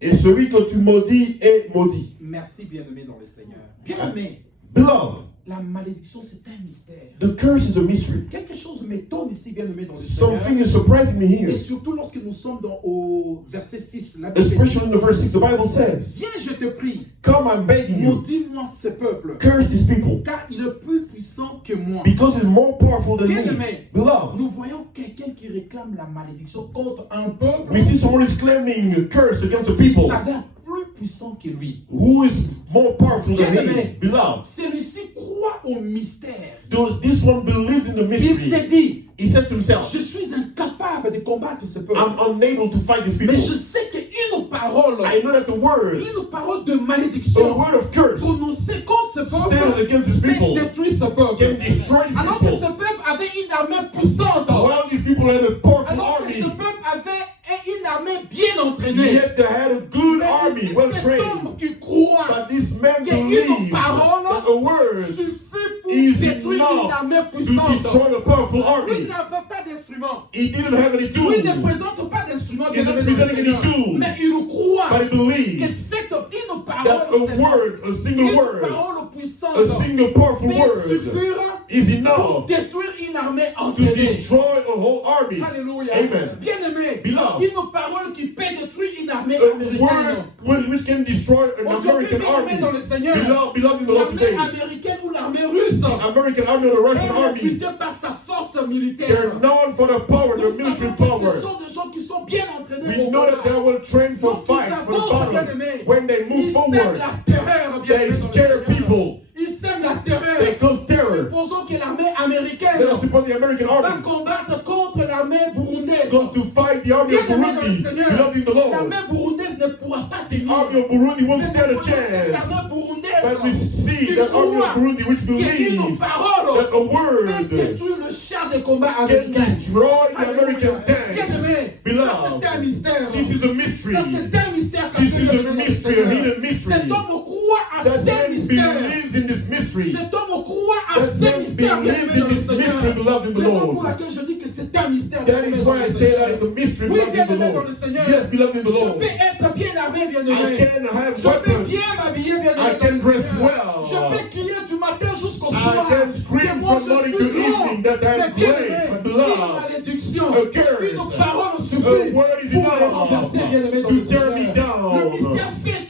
et celui que tu maudis est maudit. » Merci, bien-aimé dans le Seigneur. Bien-aimé, Beloved, la malédiction, c'est un mystère. the curse is a mystery. Quelque chose m'étonne ici, bien-aimé dans le Something Seigneur. is surprising me Et here. surtout lorsque nous sommes au verset 6. La Bible dit, Especially in the verse 6, the Bible says, viens, je te prie, come, I'm begging you, maudis-moi ce peuple, curse these people, car il est plus puissant que moi. because he's more powerful than me. Bien-aimé, Beloved, nous voyons quelqu'un qui réclame la malédiction contre un peuple we see someone is claiming a curse against the qui people s'avère plus puissant que lui. who is more powerful than Bien-aimé, him. Beloved, celui-ci croit au mystère. this one believes in the Il s'est mystery. dit, He said to himself, je suis incapable de combattre ce peuple. I'm unable to fight these people. Mais je sais qu'une parole, I know that the word, une parole de a malédiction word of curse, prononcée contre ce stated peuple against these peut people, détruire ce can peuple. destroy these Alors que ce people. peuple avait une armée puissante. While these people had a powerful Alors que army, ce peuple avait une armée bien entraînée. yet they had a good Mais army, ici, well cet trained. homme qui croit But this man qu'il y a une believes parole that a word suffit pour is détruire une enough armée to puissante. destroy a powerful Lui army. n'avait pas d'instrument. He didn't have any Lui tools, ne présente pas d'instrument. He's not bien-aimé dans le presenting any Seigneur. tools. Mais il croit but he que believes cette une that parole, a Seigneur, word, a single une word, parole puissante a single powerful peut word suffire is pour enough détruire une armée to entraînée. destroy a whole army. Alléluia. Amen. Bien-aimé, Beloved. une parole qui peut détruire une armée A américaine. word which can destroy an Aujourd'hui, American bien-aimé dans army. le Seigneur, Beloved in the Lord l'armée today, américaine ou l'armée russe American army or the est Russian army, réputée par sa force militaire. they're known for the power, Nous the military savons que power. ce sont des gens qui sont bien entraînés We au know that they combat. will train for Lorsqu'ils fight, for the avancent, battle. bien-aimés, When they move ils sèment forward, la terreur, they bien-aimé dans le scare Seigneur. people. Ils sèment la They terreur. cause terror. Supposons que l'armée They américaine are supporting the American va army. combattre contre l'armée burundaise. Goes to fight the army of Bien-aimé dans le Burundi. Seigneur, Beloved in the Lord. l'armée burundaise ne pourra pas tenir. Army of Burundi won't Mais stand a nous voyons cette chance. armée burundaise But we see qui that army croit of Burundi which qu'il y a une believes parole that a peut word détruire le char de combat can américain. destroy the Alléluia. American tanks. Bien-aimé, ça Beloved, c'est un mystère. this is a mystery. Ça c'est un mystère This caché is dans le a nom du mystery, a Seigneur. hidden mystery. Cet homme croit à That ce man mystère. believes in this mystery. Cet homme croit à That ce man mystère. believes bien-aimé in dans le this Seigneur. mystery, beloved in the Raison pour Lord. laquelle je dis que c'est un mystère. That bien-aimé is dans why le I say Seigneur. that it's a mystery, Oui, beloved in the bien-aimé dans Lord. le Seigneur. Yes, beloved in the Je Lord. peux être bien armé, I bien-aimé. can have Je peux weapons. bien m'habiller, bien I can dress well. Je peux crier du matin jusqu'au I soir. can scream que moi from je morning suis to grand. evening that I'm Mais bien-aimé, great, but une beloved, malédiction, a curse, une parole a suffit word is pour me enough renverser, bien-aimé dans to le tear me Seigneur. down. Le mystère fait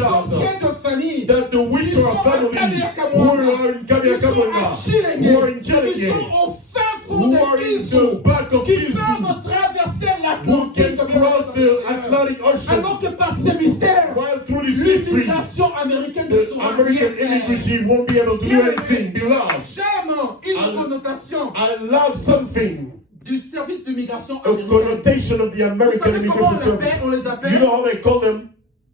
sorciers de famille, that the witch of a family who are in Kabiakamona, who are in qui Chalenge, sont au fin fond who de are in Kizu, the back of qui Kizu, peuvent traverser who l'Atlantique, can cross the Atlantic Ocean, alors que par ces mystères, while through this mystery, l'immigration américaine ne the saura rien American faire. immigration won't be able to do anything. Beloved, J'aime une connotation I love something, du service d'immigration a américain. connotation of the Vous American savez comment immigration service. on les You appelle? know how they call them?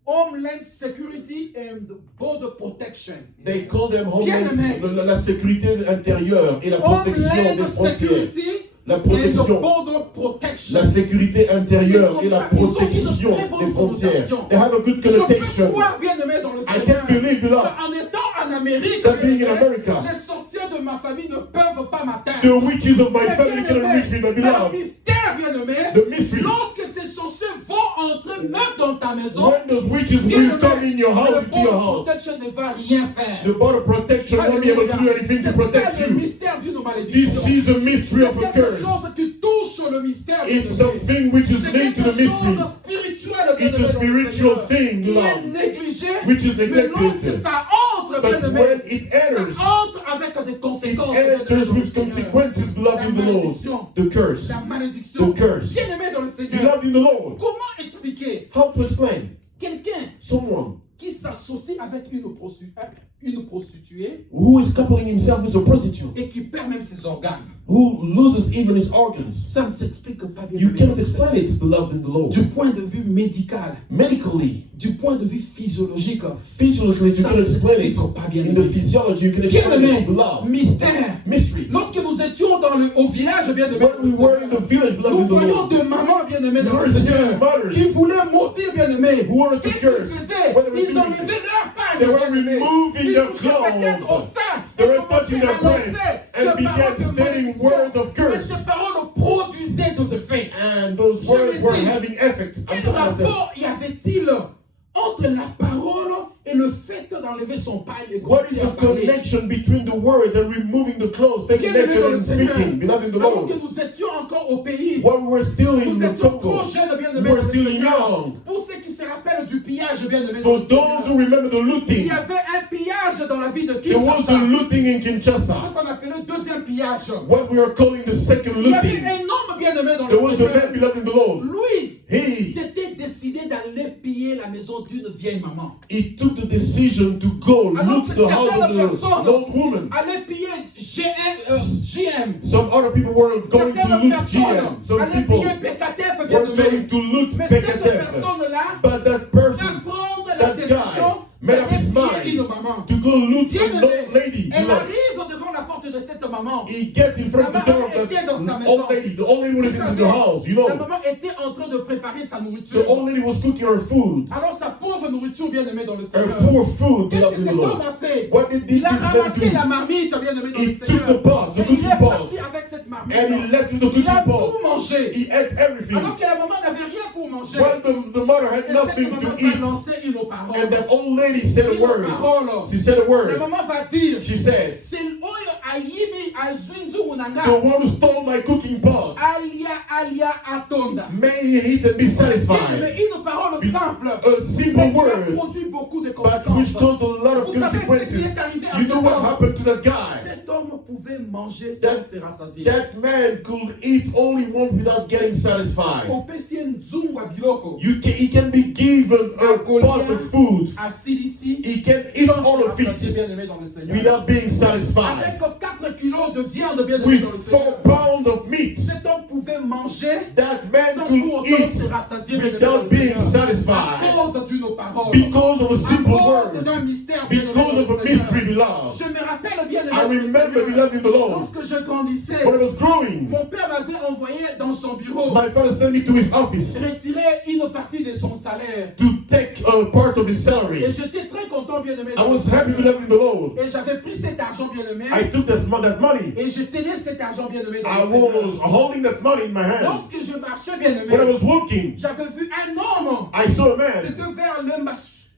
Homeland Security and Border Protection. They call them Bien aimé. la sécurité intérieure et la protection des Homeland frontières. Security La and protection, Border Protection. la sécurité intérieure et la Ils ont une protection très bonne des frontières. connotation. They have a good Je peux connotation. croire, bien aimé dans le I Seigneur, can't believe, beloved, qu'en étant en Amérique, that being in bien aimé, America, les sorciers de ma famille ne peuvent pas m'atteindre. the witches of my Mais family bien cannot aimé, reach me, my le beloved. mystère, bien aimé, The mystery, lorsque ces sorciers vont entrer même dans ta maison, when those witches bien will aimé, come in your house, le into your Border house, Protection ne va rien faire. the border protection won't be able to do anything to protect C'est le you. mystère d'une malédiction. This is a mystery of a C'est quelque curse. chose qui touche le mystère. It's bien aimé. something which is C'est linked to quelque the mystery. chose spirituel, bien It's a aimé, dans le spiritual Seigneur, thing, qui est beloved, négligé, which is mais lorsque neglected. ça entre, bien But aimé, when it enters, ça entre avec des it conséquences, bien aimé, enters dans le with Seigneur. consequences, beloved in the Lord. The curse. La malédiction, The curse. bien aimé dans le Seigneur. Beloved in the Lord. Comment expliquer How to explain? quelqu'un Someone qui s'associe avec une prostituée who is coupling himself with a prostitute, et qui perd même ses organes? who loses even his organs. Ça ne s'explique pas bien. You aimé, cannot dans le explain Seigneur. it, beloved in the Lord. Du point de vue médical, Medically, du point de vue physiologique, physiologically, you ça can ne explain it. s'explique pas bien. In the physiology, you can Bien explain aimé, it, beloved. mystère. Mystery. Lorsque nous étions au village, bien aimé, When we were in the village, nous beloved in the voyons Lord, deux mamans, bien aimées dans We le were Seigneur, seeing mothers qui voulaient monter, bien aimés. who wanted to Qu'est-ce qu'ils curse. faisaient? What they were Ils doing. enlevaient leur pagne, They were bien aimés. removing Ils their touchaient peut-être au clothes. sein. They Ils were commençaient touching their à breast lancer and des began paroles de stating malédiction. words of Mais curse. ces paroles produisaient des effets. And those Je words me were dis, having effect. I'm Quel sorry, I said, rapport y avait-il entre la parole et le fait d'enlever son pagne et what is commencer à the parler? connection between the word and removing the clothes, taking Bien aimé naked dans le and Seigneur, speaking, beloved in the alors Lord? que nous étions encore au pays, While we were still in nous the étions Congo, trop jeunes, bien we aimés were dans le still Seigneur. young. Pour ceux qui se rappellent du pillage, bien aimés dans For le those Seigneur, who remember the il looting, y avait un pillage dans la vie de there was Kinshasa, a looting in ce Kinshasa. qu'on appelait le deuxième pillage. What we are calling the second Il y avait looting. un homme bien aimé dans There le was a Seigneur. man, beloved in the Lord. Lui, He s'était décidé d'aller piller la maison d'une vieille maman. took the decision to go Alors loot que the house certaines of personnes the old woman. allaient piller GM. Some other people were going to Certaines loot personnes GM. Some allaient people piller PKTF, bien were aimé. going to loot Mais cette PKTF. personne-là But that va person prendre la that décision guy made up his d'aller mind piller une maman. to go loot Bien an old aimé, lady. elle Beloved. arrive devant la porte de cette maman. He gets in front of the door of était dans sa the maison. old lady. The old lady was Vous in savez, the house, you la know. maman était en train de préparer sa nourriture. The old lady was cooking her food. Alors sa pauvre nourriture, bien aimée dans le Her Seigneur. poor food, Qu'est-ce beloved que in cet the homme Lord. a fait? What did Il a this man ramassé la do? marmite, bien aimé dans He le took Seigneur. the pot, the Et il cooking est pot, parti avec cette marmite. and he left with the Il a cooking pot. tout mangé. He ate everything. Alors que la maman n'avait rien pour manger. Well, the mother had Et nothing cette to maman va eat. lancer une parole. And the old lady said a Une word. parole. She said a La word. maman va dire, She says, c'est oyo ayibi azunzu unanga. the one who stole my cooking pot, Alia atonda. may he eat and be Bien satisfied. aimé, une parole simple. A simple Mais qui a word, produit beaucoup de but conséquences. which caused a lot of Vous savez ce qui consequences. est arrivé à You cet know what homme? happened to that guy? Cet homme pouvait manger sans That- se rassasier. That man could eat all he wanted without getting satisfied. Opesi nzungu wa biloko. He can be given a pot of food. Assis ici. He can eat Sans all se of rassasier, it bien aimé dans le Seigneur. without being satisfied. Avec 4 kilos de viande, bien aimé With dans le 4 Seigneur. pounds of meat, Cet homme pouvait manger that man sans could pour autant eat se rassasier, bien aimé dans without le being Seigneur. À satisfied cause d'une parole. because of a À simple cause word, d'un mystère, bien aimé because dans of a le Seigneur. mystery, beloved. Je me rappelle bien aimé I dans le remember, Seigneur. beloved in the Lord, Lorsque je grandissais, when I was growing, mon père m'avait envoyé dans son bureau my father sent me to his office retirer une partie de son salaire. to take a part of his salary. Et j'étais très content, bien aimé. I was happy, beloved in the Lord. Et j'avais pris cet argent, bien aimé. I took that money. Et je tenais cet argent, bien aimé. I was holding that money in my hand. Lorsque je marchais, bien When I aimé, was walking, j'avais vu un homme. I saw a man. C'était vers le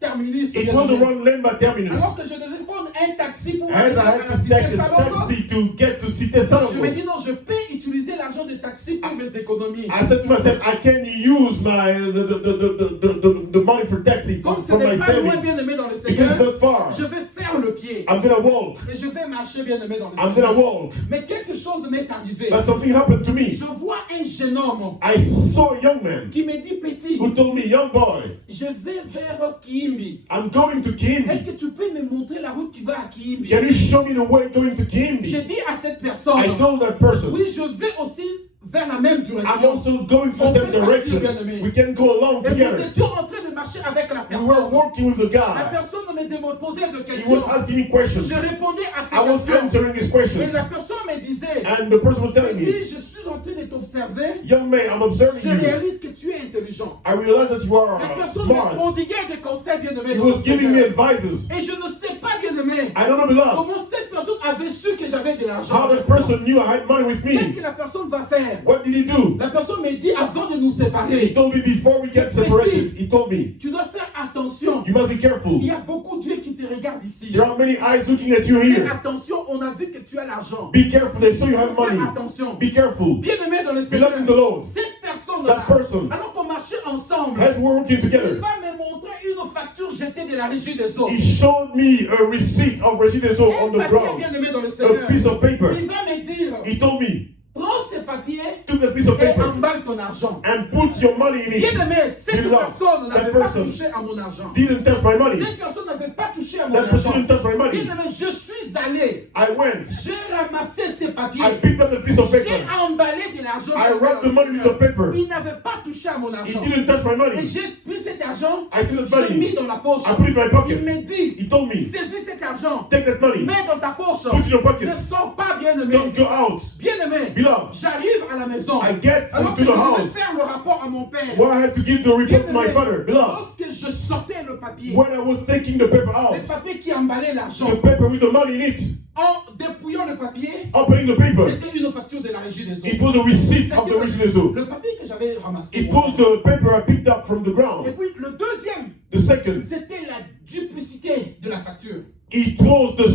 terminus. It bien was aimé. around Lemba terminus. Alors que je devais prendre un taxi pour As aller I à had la to cité take a Salongo. taxi to get to Cité Je me Salongo, dis non, je peux utiliser l'argent de taxi pour mes économies. I said to myself, I can use the money for taxi for Comme ce from n'est my pas loin, savings. bien-aimé dans le Because it's Seigneur, not far. je vais faire le pied. I'm gonna walk. Et je vais marcher, bien-aimé dans le I'm gonna Seigneur. walk. Mais quelque chose m'est arrivé. But something happened to me. Je vois un jeune homme I saw a young man qui me dit, petit, who told me, young boy, je vais vers Kiimbi. I'm going to Est-ce Kiimbi. que tu peux me montrer la route qui va à Kiimbi? Can you show me the way going to Kiimbi? J'ai dit à cette personne, I told that person, oui, je vais aussi vers la même I'm direction. also going to the On same peut partir, direction. bien-aimé. We can go along Et nous together. étions en train de marcher avec la We were personne. working with the La guy. personne me posait des He questions. was asking me questions. Je répondais à ces I was questions. answering his Et questions. la personne me disait, And the person was telling il dit, me, je suis en train de t'observer. young man, I'm observing Je you. réalise que tu es intelligent. I realize that you are La personne me smart. prodiguait des conseils, bien-aimé. He dans le was giving me Seigneur. advices. Et je ne sais pas, bien-aimé, I don't know, beloved, comment cette personne avait su que j'avais de l'argent. how that person knew I had money with Qu'est-ce me. que la personne va faire? What did he do? La personne me dit, avant de nous He séparer, told me before we get separated, he told me, tu dois faire attention. you must be careful. Il y a beaucoup d'yeux qui te regardent ici. There are many eyes looking at you Fais here. attention, on a vu que tu as l'argent. Be careful, they saw you have Fais money. attention. Be careful. Bien-aimé dans le Seigneur, Beloved in the Lord, cette personne-là, that person, alors qu'on marchait ensemble, as we're working il together, va me montrer une facture jetée de la régie des eaux. he showed me a receipt of Regideso on Un the papier, ground, bien-aimé dans le a Seigneur. piece of paper. Il va me dire, He told me, prends ces papiers took that piece of et paper emballe ton argent. and put your money in it. Bien-aimé, cette Beloved, personne that n'avait pas person touché à mon argent. didn't touch my money. Cette personne n'avait pas touché à mon That person argent. didn't touch my money. Bien-aimé, je suis allé. I went. J'ai ramassé ces papiers. I picked up the piece of J'ai paper. emballé de l'argent. I wrapped the money with the paper. Il n'avait pas touché à mon He argent. didn't touch my Et money. j'ai pris cet argent, I took j'ai that mis money. dans la poche. I put it in my Il pocket. me dit, He told me, saisis cet argent, take that money. mets dans ta poche. Put it in your pocket. Ne sors pas, bien-aimé. Don't go out. Bien-aimé, Beloved, j'arrive à la maison. I get Alors que into je the devais house faire le rapport à mon père. where I had to give the report to my Bien-aimé, father. Beloved, lorsque je sortais le papier, when I was taking the paper out, le papier qui emballait l'argent, the paper with the money in it, en dépouillant le papier, opening the paper, c'était une facture de la régie des it eaux. was a receipt of the Regideso. Le papier que j'avais ramassé. It was the paper I picked up from the Et ground. puis le deuxième, The second, c'était la duplicité de la facture. it was the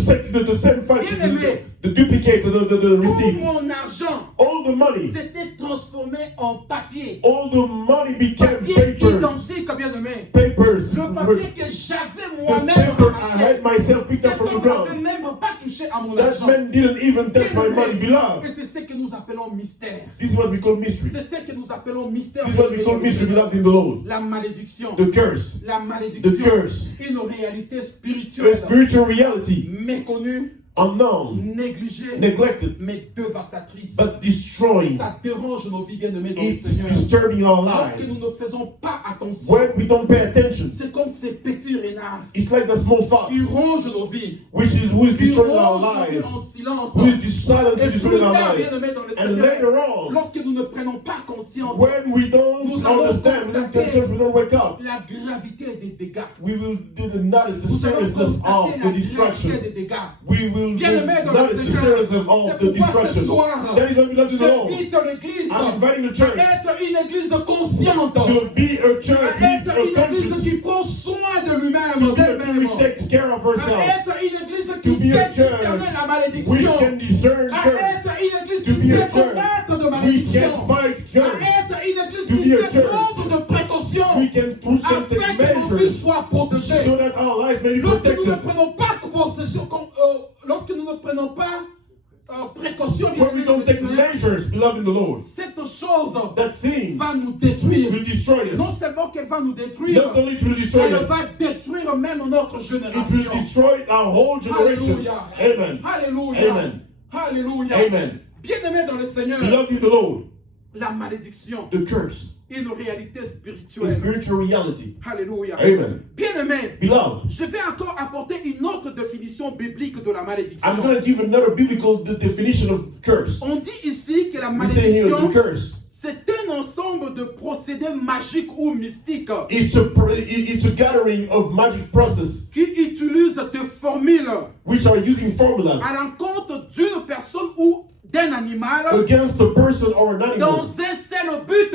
same facture, Bien-aimé. the duplicate, the Tout receipt. mon argent All the money, s'était transformé en papier. all the money became Papier papers. identique, bien-aimé. Papers. Le papier que j'avais The moi-même paper I ramassé. had myself picked up Cet from the homme n'avait ground. même pas touché à mon That argent. man didn't even touch my money, Et beloved. c'est ce que nous appelons mystère. This is what we call mystery. C'est ce que nous appelons mystère. This is what we call mystery, beloved in the Lord. La malédiction. The curse, La the malédiction. curse, Une réalité a spirituelle spiritual reality, méconnue, unknown, négligée, neglected, mais dévastatrice. but destroying. Ça dérange nos vies bien-aimées dans le It's Seigneur. disturbing our Lorsque lives. nous ne faisons pas attention, When we don't pay attention, c'est comme ces petits renards it's like the small fox, qui rongent nos vies, who is qui destroying our rongent nos vies lives, en silence. who is silently Et plus destroying our tard, lives. bien-aimés dans le And Seigneur, later on, lorsque nous ne prenons pas conscience when we don't Nous allons understand, constater we don't wake up, la gravité des dégâts, we will notice the nous allons seriousness constater of la the gravité destruction. des dégâts. We will Bien-aimés dans le notice the Seigneur, seriousness of c'est the pourquoi ce destruction. soir, That is why we love the Lord. j'invite l'église I'm inviting the church à être une église consciente, to be a church à with être a une église conscience, qui prend soin de lui-même, to be a d'elle-même, church that takes care of à herself. être une église qui To be a sait discerner church la We malédiction, can discern à curse. être une église To qui be a sait church. combattre de We malédiction, can fight à curse. être une église To qui be a sait church. prendre de précautions, We can afin take que nos vies measures soient protégées. so that our lives may be Lorsque nous ne protected. prenons pas possession, lorsque nous ne prenons pas précaution, When we don't take measures, beloved in the Lord, cette chose that thing va nous détruire. will destroy us. Non seulement qu'elle va nous détruire, Not only it will destroy elle us, va détruire même notre it will génération. destroy our whole generation. Alléluia. Amen. Alléluia. Amen. Alléluia. Amen. Bien-aimé dans le Seigneur, Beloved in the Lord, la malédiction, the curse une réalité is spirituelle. spiritual reality. Alléluia. Amen. Bien-aimé, Beloved, je vais encore apporter une autre définition biblique de la I'm malédiction. going to give another biblical definition of curse. On dit ici que la We say here malédiction, the curse. c'est un ensemble de procédés magiques ou mystiques It's a gathering of magic process qui utilisent des formules which are using formulas à l'encontre d'une personne ou d'un animal against a person or an animal dans un seul but,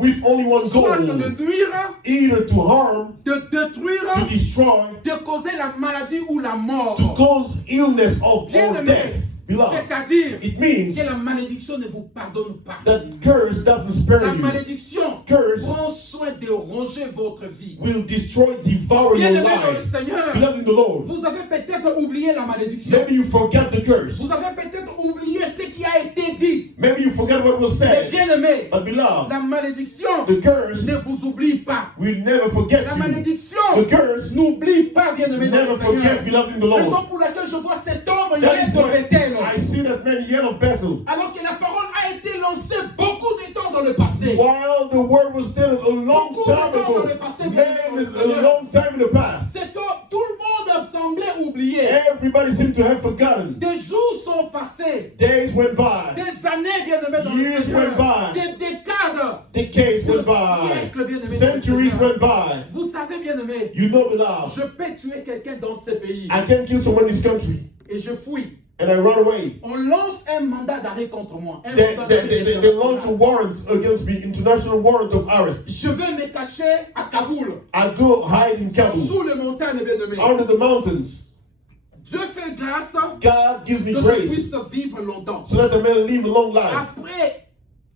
with only one soit goal, de nuire, either to harm, de détruire, to destroy, de causer la maladie ou la mort. to cause illness or Bien-aimé, death. Beloved, c'est-à-dire it means que la malédiction ne vous pardonne pas. that curse doesn't spare La you. malédiction Curse prend soin de ronger votre vie. will destroy, devour your Bien-aimés dans le life. Seigneur, Beloved in the Lord, vous avez peut-être oublié la malédiction. maybe you forgot the curse. Vous avez peut-être oublié ce qui a été dit. Maybe you forgot what was Mais said. bien-aimés, But beloved, la malédiction the curse ne vous oublie pas. will never forget La you. malédiction The curse n'oublie pas, bien-aimés dans never le Seigneur. forget, beloved in the Lord. Raison pour laquelle je vois cet homme That hier is de Bethel. why I see that man yell of Bethel. Alors que la parole a été lancée beaucoup de temps dans le passé. While the word was still a long Beaucoup de time temps dans ago, le passé, bien aimé dans man, le is a Seigneur. long time in the past. Cet homme, tout le monde semblait oublier. Everybody seemed to have forgotten. Des jours sont passés. Days went by. Des années, bien-aimés dans le Years Seigneur. went by. Des décades. Decades went siècles, by. bien-aimés dans le Centuries Seigneur. went by. Vous savez, bien-aimés, You know, beloved, je peux tuer quelqu'un dans ce pays. I can kill someone in this country Et je fuis. and I run away. On lance un mandat d'arrêt contre moi. Un They, mandat they, d'arrêt they, they launch a international. warrant against me, international warrant of arrest. Je vais me cacher à Kaboul, I go hide in Kabul, sous les montagnes, bien-aimés. under the mountains. Dieu fait grâce God gives me que je grace puisse vivre longtemps. so that I may live a long life. Après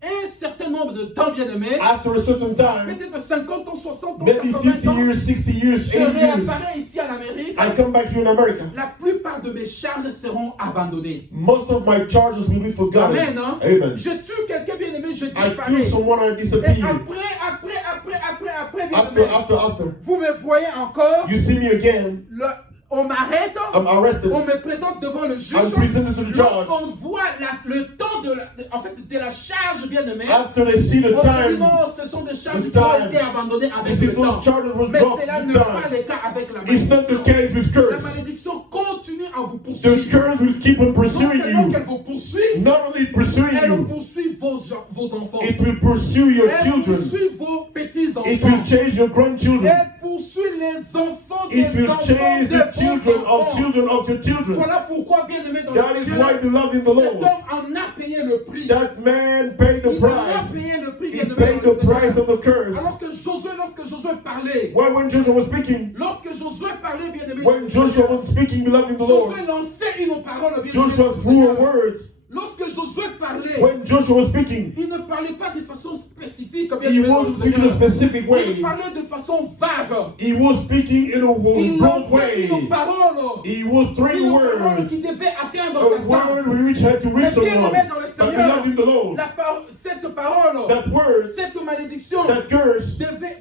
un certain nombre de temps, bien-aimés, After a certain time, peut-être 50 ans, 60 ans, maybe 80 50 ans, years, 60 years, je 80 years, réapparais ici en Amérique. I come back here in America. La plupart de mes charges seront abandonnées. Most of my charges will be forgotten. Amen. Hein? Amen. Je tue quelqu'un, bien-aimé, je I kill disparais. someone and I Et disappear. après, After, bien-aimé, vous me voyez encore. you see me again. On m'arrête. I'm arrested. On me présente devant le juge. I'm presented to the judge. Lorsqu'on voit le temps de la charge, bien-aimé, After they see the on se dit time, non, ce sont des charges the qui ont time. été abandonnées you avec see le temps. those charges were Mais dropped cela with n'est pas time. le cas avec la It's not the malédiction. case with La curse. malédiction continue à vous The poursuivre. curse will keep on Non pursuing seulement you. qu'elle vous poursuit, Not only pursuing elle you, poursuit vos enfants. it will pursue your Elle children. poursuit vos petits-enfants. It will chase your grandchildren. Elle poursuit les enfants des It will enfants chase de the children vos of enfants. children of your children. Voilà pourquoi, bien-aimé dans That le is Seigneur, why, beloved in the cet Lord, homme en a payé le prix. that man paid the Il en a price. payé le prix, He bien-aimé paid dans the le Seigneur. price of the curse. Alors que lorsque Josué parlait, When Joshua was speaking, lorsque Josué parlait, bien-aimé dans when le Joshua Seigneur, was speaking, beloved in the Lord, Josué lançait une parole, bien-aimé Joshua dans le threw a Seigneur. word. Lorsque Josué parlait, When Joshua was speaking, il ne parlait pas de façon spécifique, he bien-aimé dans le wasn't speaking in a Seigneur. specific Il way. parlait de façon vague. He was speaking in a Il broad lançait une way. parole. He was throwing Une a parole word. qui devait atteindre A quelqu'un. word which had to reach Mais bien someone. aimé dans le But Seigneur, beloved in the Lord, cette parole, that word, cette malédiction that curse,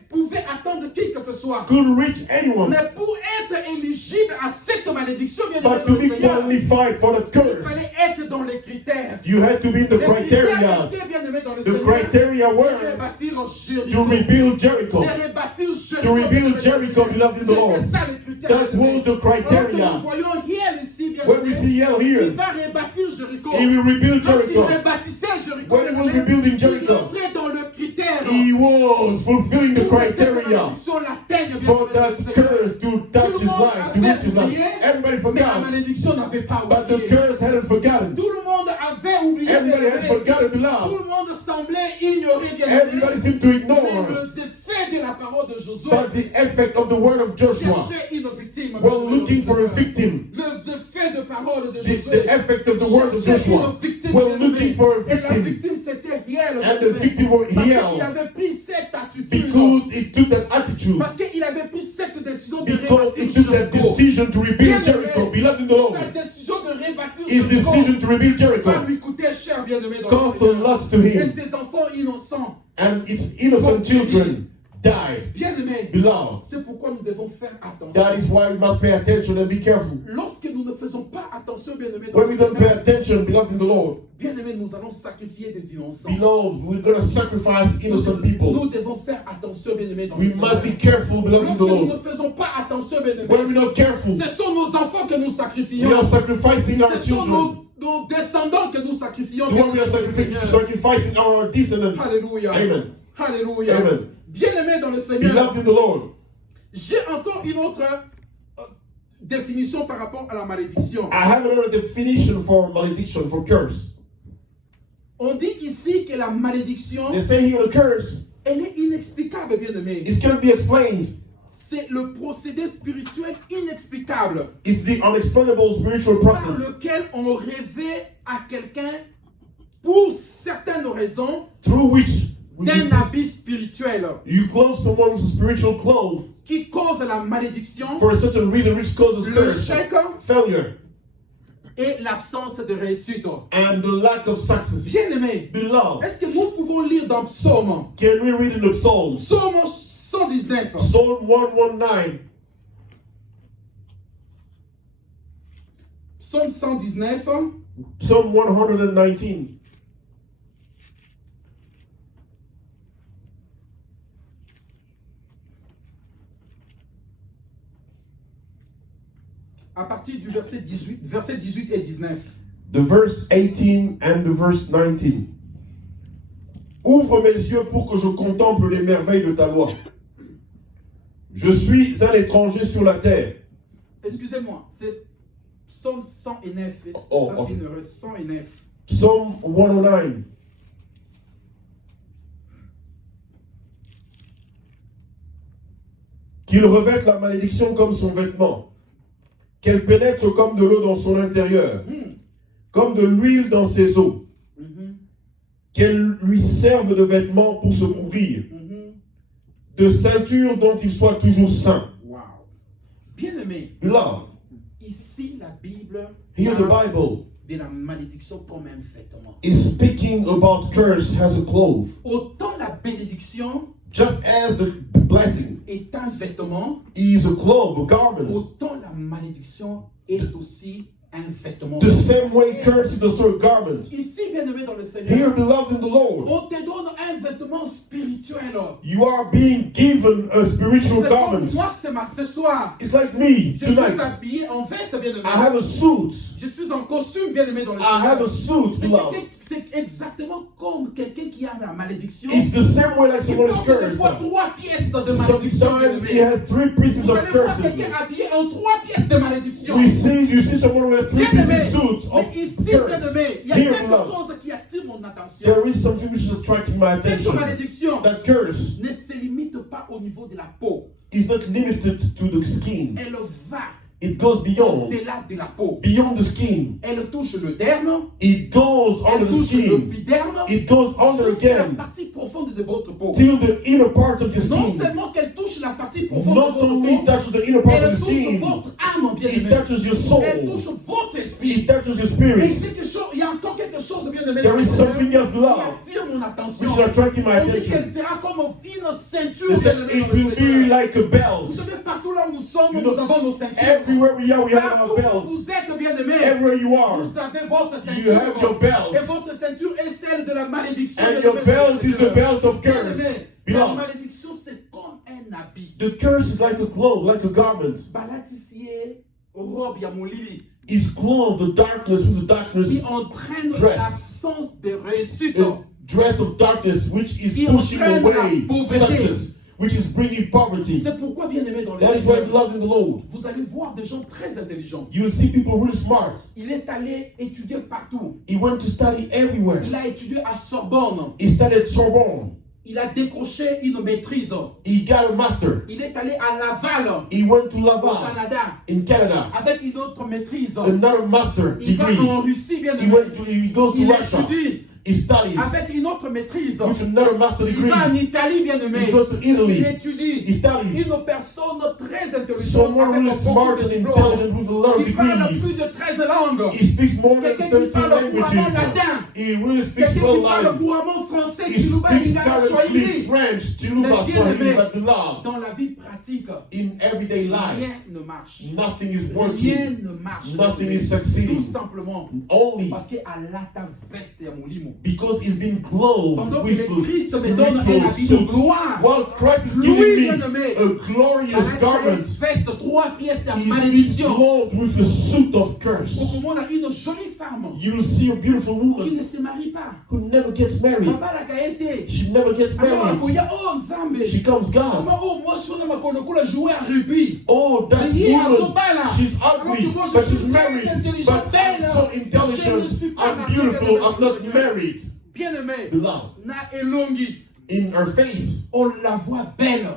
pouvait attendre qui que ce soit. could reach anyone. Mais pour être éligible à cette malédiction, bien aimé But dans to le be Seigneur, qualified for that il curse, fallait être dans les critères. you had to be in the Les critères criteria. étaient, bien aimé dans le The Seigneur, criteria de were rebâtir to Jéricho. rebuild Jericho. De rebâtir Jéricho. To rebuild bien aimé dans le Jericho, Seigneur. beloved in the Lord. C'était ça les critères. That bien aimé. was the Alors que criteria. nous voyons hier ici, bien When we aimé, see Yale il here, va rebâtir Jéricho. he will rebuild Lorsqu'il Jericho. rebâtissait Jéricho, When he was rebuilding il Jericho, entrait dans le critère. he was fulfilling the Pour que cette criteria malédiction l'atteigne, bien for aimé dans that le Seigneur. curse to touch his life, to reach his life. Everybody Mais la forgot, malédiction n'avait pas but the oublié. curse hadn't forgotten. Tout le monde avait oublié. Everybody bien had aimé. forgotten, Tout beloved. le monde semblait ignorer, bien aimé. Everybody seemed to Mais ignore, les effets de la parole de Josué but the effect of the word of Joshua, cherchaient une victime. we're looking for a victim. Les effets de parole de The Josué effect of the word of cherchaient Joshua, une victime, we're bien aimé. looking for a Et la victim. victime c'était Hiel. And bien the aimé. victim was Parce Hiel. qu'il avait pris cette attitude. Because he took that attitude, Parce qu'il avait pris cette décision de because he rebâtir took that Jéricho. decision to rebuild Jericho, beloved in the Sa Lord, décision de rebâtir his Jéricho decision to rebuild va Jericho lui coûter cher, bien aimé dans le cost a Seigneur. lot to Et him, ses enfants innocents, and its innocent children died. bien aimés, Beloved, c'est pourquoi nous devons faire attention. that is why we must pay attention and be careful. Lorsque nous ne faisons pas attention, bien aimés, When we don't pay attention, beloved in the Lord, bien aimés, nous allons sacrifier des innocents. beloved, we're going to sacrifice innocent people. Nous devons faire attention, bien aimés, dans le We must be Seigneur. careful, beloved in Lorsque the nous ne Lord. faisons pas attention, bien When aimés, we're not careful, ce sont nos enfants que nous we sacrifions. are sacrificing our Ce sont children. nos descendants que nous sacrifions, The bien one we aimés, are dans le Seigneur. sacrificing our descendants. Alléluia. Amen. Alléluia. Amen. Bien-aimé dans le Seigneur, Beloved in the Lord, j'ai encore une autre définition par rapport à la malédiction. I have another definition for malediction, for curse. On dit ici que la malédiction, They say here the curse elle est inexplicable, bien-aimé. is going to be explained. C'est le procédé spirituel inexplicable It's the unexplainable spiritual par process lequel on révèle à quelqu'un, pour certaines raisons, through which d'un habit spirituel You clothe someone with a spiritual clothes qui cause la malédiction, for a certain reason which causes curse, l'échec failure, et l'absence de réussite. and the lack of success. Bien-aimés, Beloved, est-ce que nous pouvons lire dans Psaume, can we read in the Psalms? Psaume 119, Psalm 119. Psaume 119, Psalm 119. à partir du verset 18 et 19. The verse 18 and the verse 19. Ouvre mes yeux pour que je contemple les merveilles de ta loi. Je suis un étranger sur la terre. Excusez-moi, c'est Psaume 109. Oh, ça, ok. c'est une 109. Psalm 109. Qu'il revête la malédiction comme son vêtement, qu'elle pénètre comme de l'eau dans son intérieur, comme de l'huile dans ses os, qu'elle lui serve de vêtement pour se couvrir, de ceinture dont il soit toujours saint. Wow. Bien-aimé, Beloved, ici la Bible here the parle Bible de la malédiction comme un vêtement. is speaking about curse as a cloth. Autant la bénédiction Just as the blessing est un vêtement, is a cloth, a garment, autant la malédiction est aussi un vêtement. the same way curse is also a garment. Ici, bien-aimé dans le Here, Seigneur, beloved in the Lord, on te donne un vêtement spirituel. you are being given a spiritual C'est comme garment. moi ce soir. It's like me Je suis tonight. habillé en veste, bien-aimé. I have a suit. Je suis en costume, bien-aimé dans le I have a Seigneur. suit, beloved. C'est exactement comme quelqu'un qui a la malédiction. It's the same way like Il someone is porte des cursed. fois 3 pièces de malédiction. Sometimes he bien-aimé. has 3 pieces Vous of allez voir curses. quelqu'un habillé en 3 pièces de malédiction. You see someone with 3 Bien-aimé, pieces suit of mais ici, curse. bien-aimé, il y a Here, quelque beloved, chose qui attire mon attention. there is something which is attracting my Cette attention. malédiction That curse ne se limite pas au niveau de la peau. is not limited to the skin. Elle va It goes beyond au-delà de la peau. the skin. Elle touche le derme, It goes elle under the touche skin. l'épiderme, It goes under jusqu'à la again partie profonde de votre peau. till the inner part of your Non skin. seulement qu'elle touche la partie profonde Not de votre only peau, touches the inner part elle of the touche skin, votre âme, bien it aimé. touches your Elle touche soul. votre esprit. It touches your Et spirit. c'est quelque chose, il y a encore quelque chose, bien aimé, There is something else, qui beloved, attire mon attention. which is attracting my On dit qu'elle attention. sera comme une ceinture, They bien said aimé, it dans le will be Seigneur. like a Vous belt. savez, partout là où nous sommes, You nous know, avons nos ceintures. Everywhere we are, we have Partout our où belts. vous êtes, bien aimé, Everywhere you are, vous avez votre you ceinture. have your belt. Et votre ceinture est celle de la malédiction. And bien your aimé, belt is the Seigneur. belt of Bien curse. aimé, la Beloved, malédiction, c'est comme un habit. the curse is like a cloth, like a garment. Balatissier, robe ya molili, It's clothed the darkness with the darkness, qui entraîne dress. l'absence de réussite. a dress of darkness, which is Qui pushing entraîne away la pauvreté. success, which is bringing poverty. C'est pourquoi, bien aimé dans le That is why Seigneur, beloved in the Lord, vous allez voir des gens très intelligents. you will see people really smart. Il est allé étudier partout. He went to study everywhere. Il a étudié à Sorbonne. He studied Sorbonne. Il a décroché une maîtrise. He got a master. Il est allé à Laval, He went to au Laval Canada, in Canada. avec une autre maîtrise. Another master Il va degree. en Russie, bien He aimé. goes to Il Russia. étudie He studies avec une autre maîtrise. with another master Il degree. va en Italie, bien aimé. He goes to Il Italy. étudie. He studies. Une personne très intelligente Someone avec really beaucoup smart de and diplômes. intelligent with a lot of Il parle plus degrees. de 13 langues. He speaks more than Quelqu'un qui 13 parle couramment languages. latin. He really speaks Quelqu'un well qui parle Latin. couramment français, He Chiluba, speaks Lingala, currently Swahili. French, Chiluba, Mais bien Swahili, aimé, but beloved, dans la vie pratique, in everyday rien life, ne marche. nothing is Rien working. ne marche. Nothing is Tout succeeding. simplement Only parce que à lata veste ya molimo. because it's been clothed Pendant que with le Christ me donne un spiritual habit de suit. gloire, While Christ is lui, giving bien me aimé, a glorious garment, veste 3 pièces à he's malédiction. clothed with a suit of curse. Pour que moi, on a une jolie femme You'll see a beautiful qui woman ne se marie pas. who never gets married. Papa la kaete. She never gets Alors, married. akoya, oh, Nzambe. She comes God. Maman, oh, moi, je suis makonokola jouer à rugby. Oh, that Mais woman, Azobala. she's Alors ugly, que moi, je but suis she's très married. intelligent, But belle. I'm so Je ne intelligent, suis pas I'm mariée, beautiful, bien I'm not aimé. married. Bien aimé. Beloved, Na elongi. in her face, On la voit belle.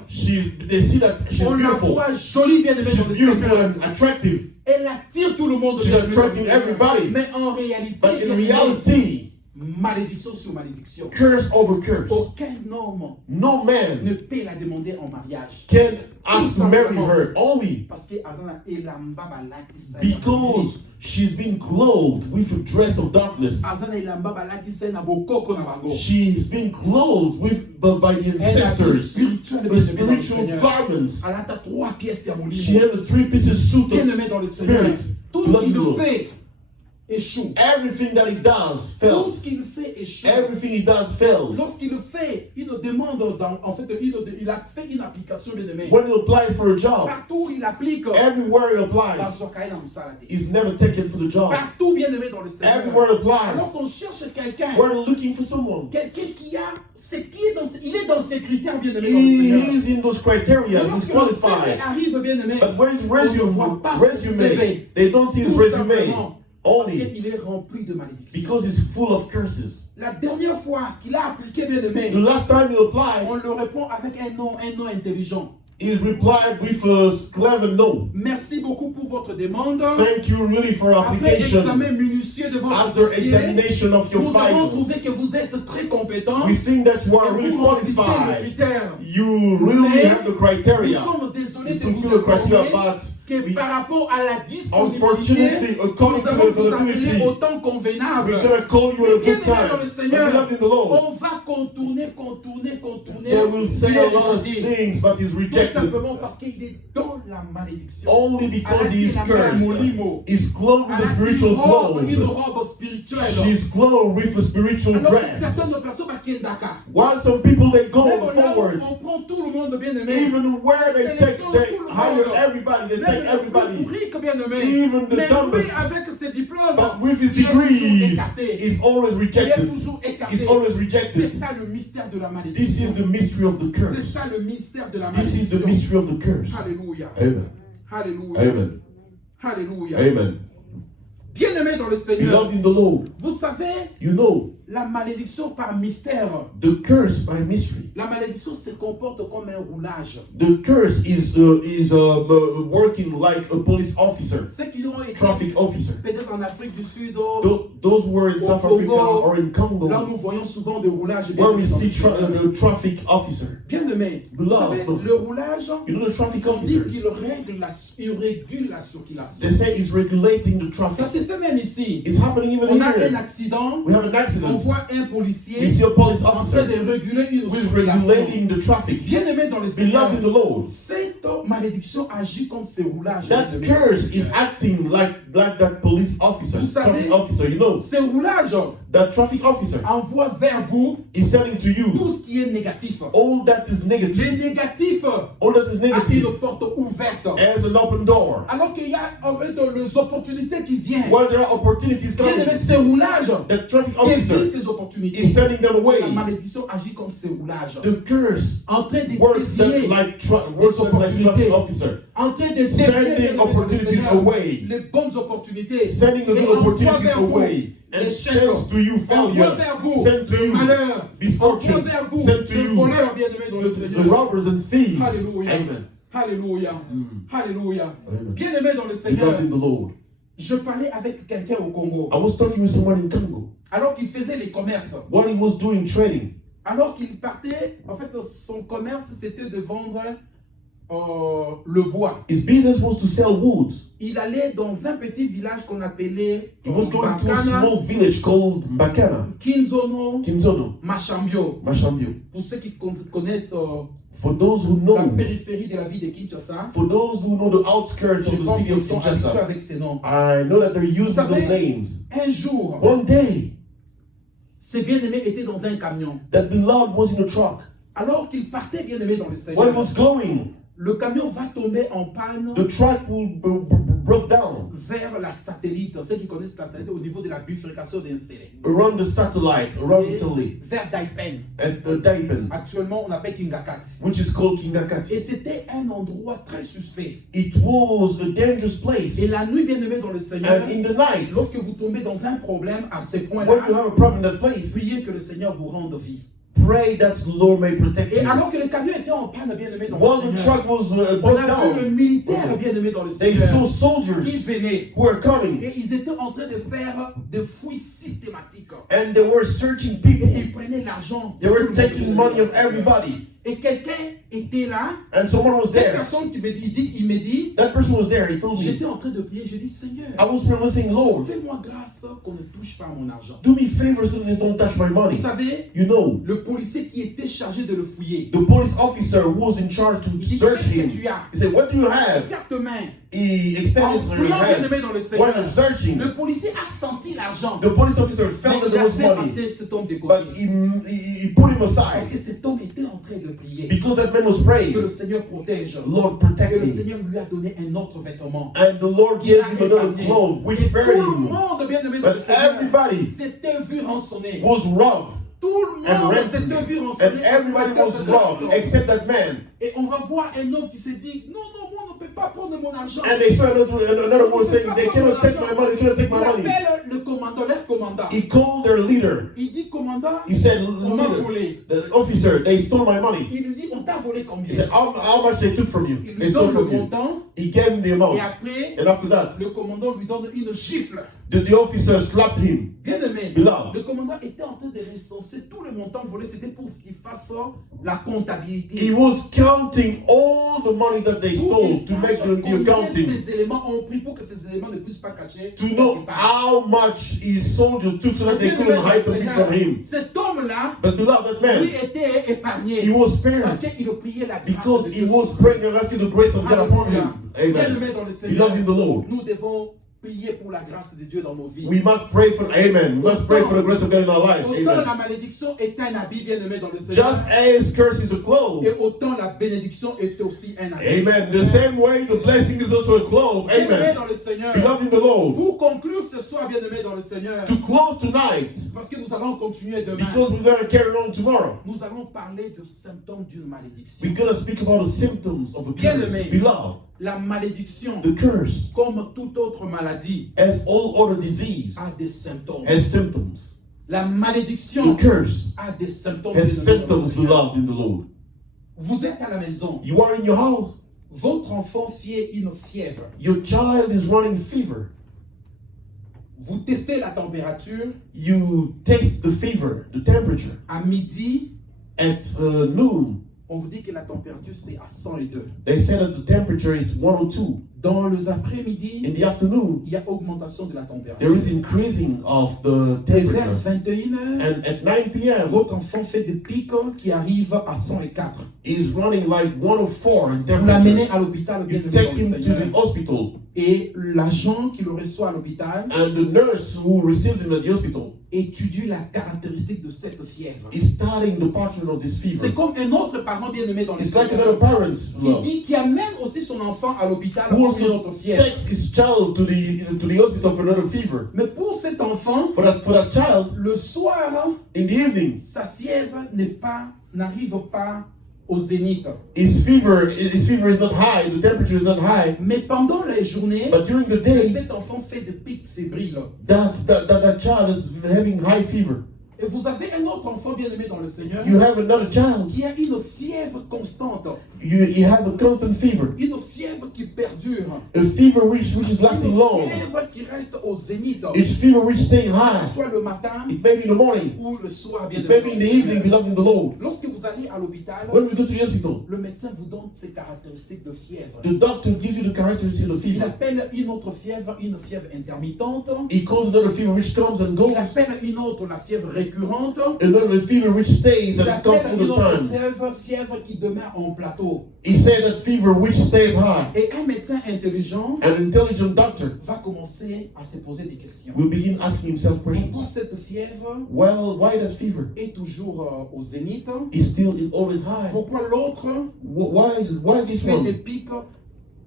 they see that she's On la beautiful. voit jolie, bien aimé She's dans le beautiful Seigneur. and attractive. Elle attire tout le monde. She's bien aimé dans le attracting Seigneur. everybody. Mais en réalité, But in bien aimé, reality, malédiction sur malédiction. Curse over curse. Aucun homme No man ne peut la demander en mariage. can ask to marry her only Parce que Azana elamba balatisa. because she's been clothed with a dress of darkness. Azana elamba balatisa na bokoko na bango. She's been clothed with by the Elle a ancestors spirituel with spiritual garments. Elle a 3 pièces à She molimo. has a 3-piece suit Bien aimé dans le of Seigneur. spirits. Tout ce Blood qu'il glow. fait échoue. Everything that he does Tout fails. ce qu'il fait échoue. Everything he does fails. Lorsqu'il le fait, il nous demande, en fait, il a fait une application bien aimé. When he applies for a job, Partout il applique, everywhere he applies, he's never taken for the job. partout bien aimé dans le Seigneur. Everywhere he applies, Alors qu'on cherche quelqu'un, we're looking for someone. quelqu'un qui a, il est dans ses critères bien aimé dans le Seigneur. He is in those criteria. Mais He's lorsque le CV qualified. arrive bien aimé, But where his on ne voit pas son resume, CV. they don't see his Tout resume simplement parce only qu'il est rempli de malédictions. because it's full of curses. La dernière fois qu'il a appliqué bien aimé, The last time he applied, on le répond avec un nom intelligent. he's replied with a clever no. Merci beaucoup pour votre demande. Thank you really for Après application. examen minutieux de votre After dossier, examination of your nous avons file, trouvé que vous êtes très compétent we think that you et are really vous remplissez les qualified. critères. You really Mais have the nous criteria. sommes désolés You de vous fulfill the criteria, informer but que we- par rapport à la disponibilité, unfortunately, according nous to allons the vous appeler availability, au temps convenable. we're going to call you at a Bien good aimé dans le time. Seigneur, But beloved in the Lord, on va contourner. they will say Il a est lot of rejeté. things, but he's Tout rejected. simplement parce qu'il est dans la malédiction. Only because he is cursed. He's clothed with a spiritual Une clothes. robe spirituelle. She's clothed with a spiritual Alors, dress. certaines personnes à Kendaka. While some people they go Même là où forward, on prend tout le monde bien aimé. even where they hire everybody, they Même take le everybody. plus riche bien aimé. Even the Mais lui dumbest. avec ses diplômes, But with his il est toujours degrees, écarté. he's always Il est rejected. toujours écarté. He's always C'est rejected. ça le mystère de la This malédiction. is the mystery of the C'est curse. ça le mystère de la This is the malédiction. mystery of the curse. Alléluia. Amen. Alléluia. Amen. Alléluia. Amen. Bien-aimé dans le Seigneur, Beloved in the Lord, vous savez, you know, la malédiction par mystère, the curse by mystery. la malédiction se comporte comme un roulage. The curse is working like a police officer, Ceux qui ont été traffic officer. peut-être en Afrique du Sud, Those who were in South Africa or in là Congo, nous voyons souvent des roulages. where we bien-aimé dans see le Seigneur. the traffic officer. Bien-aimé, vous Beloved. savez, le roulage, You know the traffic on dit officers, qu'il régule la circulation. they say he's regulating the Ça traffic. se fait même ici. It's happening even On a un here. accident, We have an on accident. voit un We policier see a police en train officer de réguler une who is circulation. regulating the traffic. Bien-aimé dans le Seigneur, Beloved in the Lord, cette malédiction agit comme ces roulages. that bien-aimé. curse is acting like that police officer, Vous savez, traffic officer. You know, Ces roulages that traffic officer envoient vers vous is telling to you tout ce qui est négatif. all that is negative. Les négatifs All that is a une negative porte ouverte. as an open door. Alors qu'il y a en fait les opportunités qui viennent. While there are opportunities coming, Bien-aimé, ces roulages the traffic dévient officer ces opportunités. is sending them away. La malédiction agit comme ces roulages. The curse En train de works dévier, like traffic officer, en train de sending dévier opportunities away, les bonnes opportunités. sending the Et good envoie opportunities vers vous away, and l'échec. sends to you Envoie failure, vers vous send to le you malheur. Envoie misfortune, vers vous send to les you voleurs bien-aimés dans le the Seigneur. robbers and thieves. Alléluia. Amen. Alléluia. Alléluia. Amen. Bien-aimé dans le Seigneur, Beloved in the Lord. je parlais avec quelqu'un au Congo. I was talking with someone in Congo Alors qu'il faisait les commerces. while he was doing trading. Alors qu'il partait, en fait, son commerce, c'était de vendre le bois. His business was to sell wood. Il allait dans un petit village qu'on appelait He was going to a Bakana, small village called Mbakana, Kinzono, Kinzono, Machambio. Mashambio. Pour ceux qui connaissent For those who la know, périphérie de la ville de Kinshasa, for those who know the outskirts je of the pense city qu'ils of sont habitués Kinshasa, avec ces noms. I know that they're using Vous savez, those names. un jour, One day, ses bien-aimés étaient dans un camion. that beloved was in a truck. Alors qu'il partait bien-aimé dans le When he Seigneur, was going, le camion va tomber en panne the truck broke down vers la satellite. Ceux qui connaissent la satellite au niveau de la bifurcation d'Insele. around the satellite, around Et Italy, vers Daipen. at the Daipen, Actuellement, on appelle Kingakat. which is called Kingakati. Et c'était un endroit très suspect. It was a dangerous place. Et la nuit, bien-aimé dans le Seigneur, And in the night, lorsque vous tombez dans un problème à ce when you point-là, have a problem in that place, priez que le Seigneur vous rende vie. pray that the Lord may protect Et you. alors que le camion était en panne, bien-aimé dans While le the Seigneur, truck was on broke a vu le down, militaire, bien-aimé dans le they saw Seigneur, soldiers qui venait. who were coming. Et ils étaient en train de faire des fouilles systématiques systématique. And they were searching Et people. ils prenaient l'argent. They were taking money of everybody. Et quelqu'un était là. And someone was Cette there. personne qui me dit, il me dit, That person was there. He told me, j'étais en train de prier. J'ai dit, Seigneur, I was promising, Lord, fais-moi grâce qu'on ne touche pas à mon argent. do me favors so that they don't touch my Vous money. savez, You know, le policier qui était chargé de le fouiller, the police officer who was in charge to il dit, search qu'est-ce him, que tu as? he said, what do you have? Carte main. He En extended his fouillant bien hand. aimé dans le When Seigneur, searching, le policier a senti l'argent. the police officer Mais felt that il there a was fait money, passer cet homme de but côté. he put him Parce aside que cet homme était en train de prier. because that man was Que praying. le Seigneur protège. Lord, Et protect le me. Seigneur lui a donné un autre vêtement. And the Lord Il gave a him another épargné. clothes, which Et spared tout le him. monde, bien aimé dans le But Seigneur, everybody s'était vu rançonné. was robbed. Tout le And monde ransomed. s'était vu And rançonné. everybody excepté was cet robbed homme. except that man. Et on va voir un homme qui s'est dit, non, non, moi on ne peut pas prendre mon argent. And they saw another one saying, they cannot take my money, they cannot take Il my money. appelle le commandant, leur commandant. He called their leader. Il dit, commandant, He said, on m'a leader, volé. the officer, they stole my money. Il lui dit, on t'a volé He combien? said, how much they took from you? Il They lui stole donne le from you. montant He gave him the amount. et après, And after that, le commandant lui donne une gifle. the officer slapped him. Bien aimé, Beloved. le commandant était en train de recenser tout le montant volé. C'était pour qu'il fasse la comptabilité. He was counting all the money that they Pour stole qu'il to make sache the combien accounting. ces éléments ont pris pour que ces éléments ne puissent pas cacher. To know quelque part. how much his soldiers took so that they Bien couldn't aimé, hide something Seigneur, from him. cet homme-là, But beloved, that lui man, était épargné. he was Parce spared qu'il priait la grâce because de he Dieu. was praying and asking the grace of God upon Alléluia. him. Bien Amen. aimé dans le He Seigneur, loves in the Lord. nous devons prier pour la grâce de Dieu dans nos vies. We must pray for, amen. We must pray for the grace of God in our life. Autant Amen. la malédiction est un habit bien aimé dans le Seigneur, Just as curse is a clothes. et autant la bénédiction est aussi un habit. Amen. The same way the blessing is also a clothes. Bien aimé Amen. dans le Seigneur. Beloved in the Lord. Pour conclure ce soir, bien aimé dans le Seigneur, To close tonight, parce que nous allons continuer demain, because we're going to carry on tomorrow. nous allons parler de symptômes d'une malédiction. We're going to speak about the symptoms of a Bien curse. aimé. Beloved, La malédiction, the curse, comme toute autre maladie, as all other disease, a des symptômes. has symptoms. La malédiction The curse a des symptômes. has bien aimé dans le symptoms, Seigneur. beloved in the Lord. Vous êtes à la maison, You are in your house. votre enfant fiait une fièvre. Your child is running fever. Vous testez la température You taste the fever, the temperature. à midi, At noon, on vous dit que la température c'est à 102. they say that the temperature is 102. Dans les après-midi, In the afternoon, il y a augmentation de la température. there is increasing of the Et vers temperature. 21h, And at 9 p.m., votre enfant fait des pics qui arrivent à 104. is running like 104 in Vous l'amenez temperature. à l'hôpital, bien You aimé take dans le him to Seigneur. the hospital, Et l'agent qui le reçoit à l'hôpital and the nurse who receives him at the hospital étudie la caractéristique de cette fièvre. is studying the pattern of this fever. C'est comme un autre parent bien aimé dans le It's like Seigneur another parent qui dit qu'il amène aussi son enfant à l'hôpital who pour une also autre fièvre. takes his child to the hospital for another fever. Mais pour cet enfant, For that child, le soir, in the evening, sa fièvre n'arrive pas au zénith. his fever is not high, the temperature is not high, Mais pendant la journée, but during the day, cet enfant fait des pics fébriles. that child is having high fever. Et vous avez un autre enfant bien aimé dans le Seigneur You have another child, qui a une fièvre constante, you have a constant fever, une fièvre qui perdure, a fever which is lasting une long. fièvre qui reste au zénith, It's fever which staying que high. ce soit le matin It may be in the morning, ou le soir bien it aimé may be dans in le the evening, Seigneur. beloved in the Lord. Lorsque vous allez à l'hôpital, When we go to the hospital, le médecin vous donne ses caractéristiques de fièvre. the doctor gives you the characteristics of the Il fever. appelle une autre fièvre une fièvre intermittente. He calls another fever which comes and goes, Il appelle une autre la fièvre récurrente. another fever which stays Il and comes appelle all une the autre time. fièvre qui demeure en plateau. He said that fever which stays high. Et un médecin intelligent An intelligent doctor va commencer à se poser des questions. will begin asking himself Pourquoi questions. cette fièvre Well, why that fever est toujours au zénith? is still always high? Pourquoi l'autre Why this fait des one? pics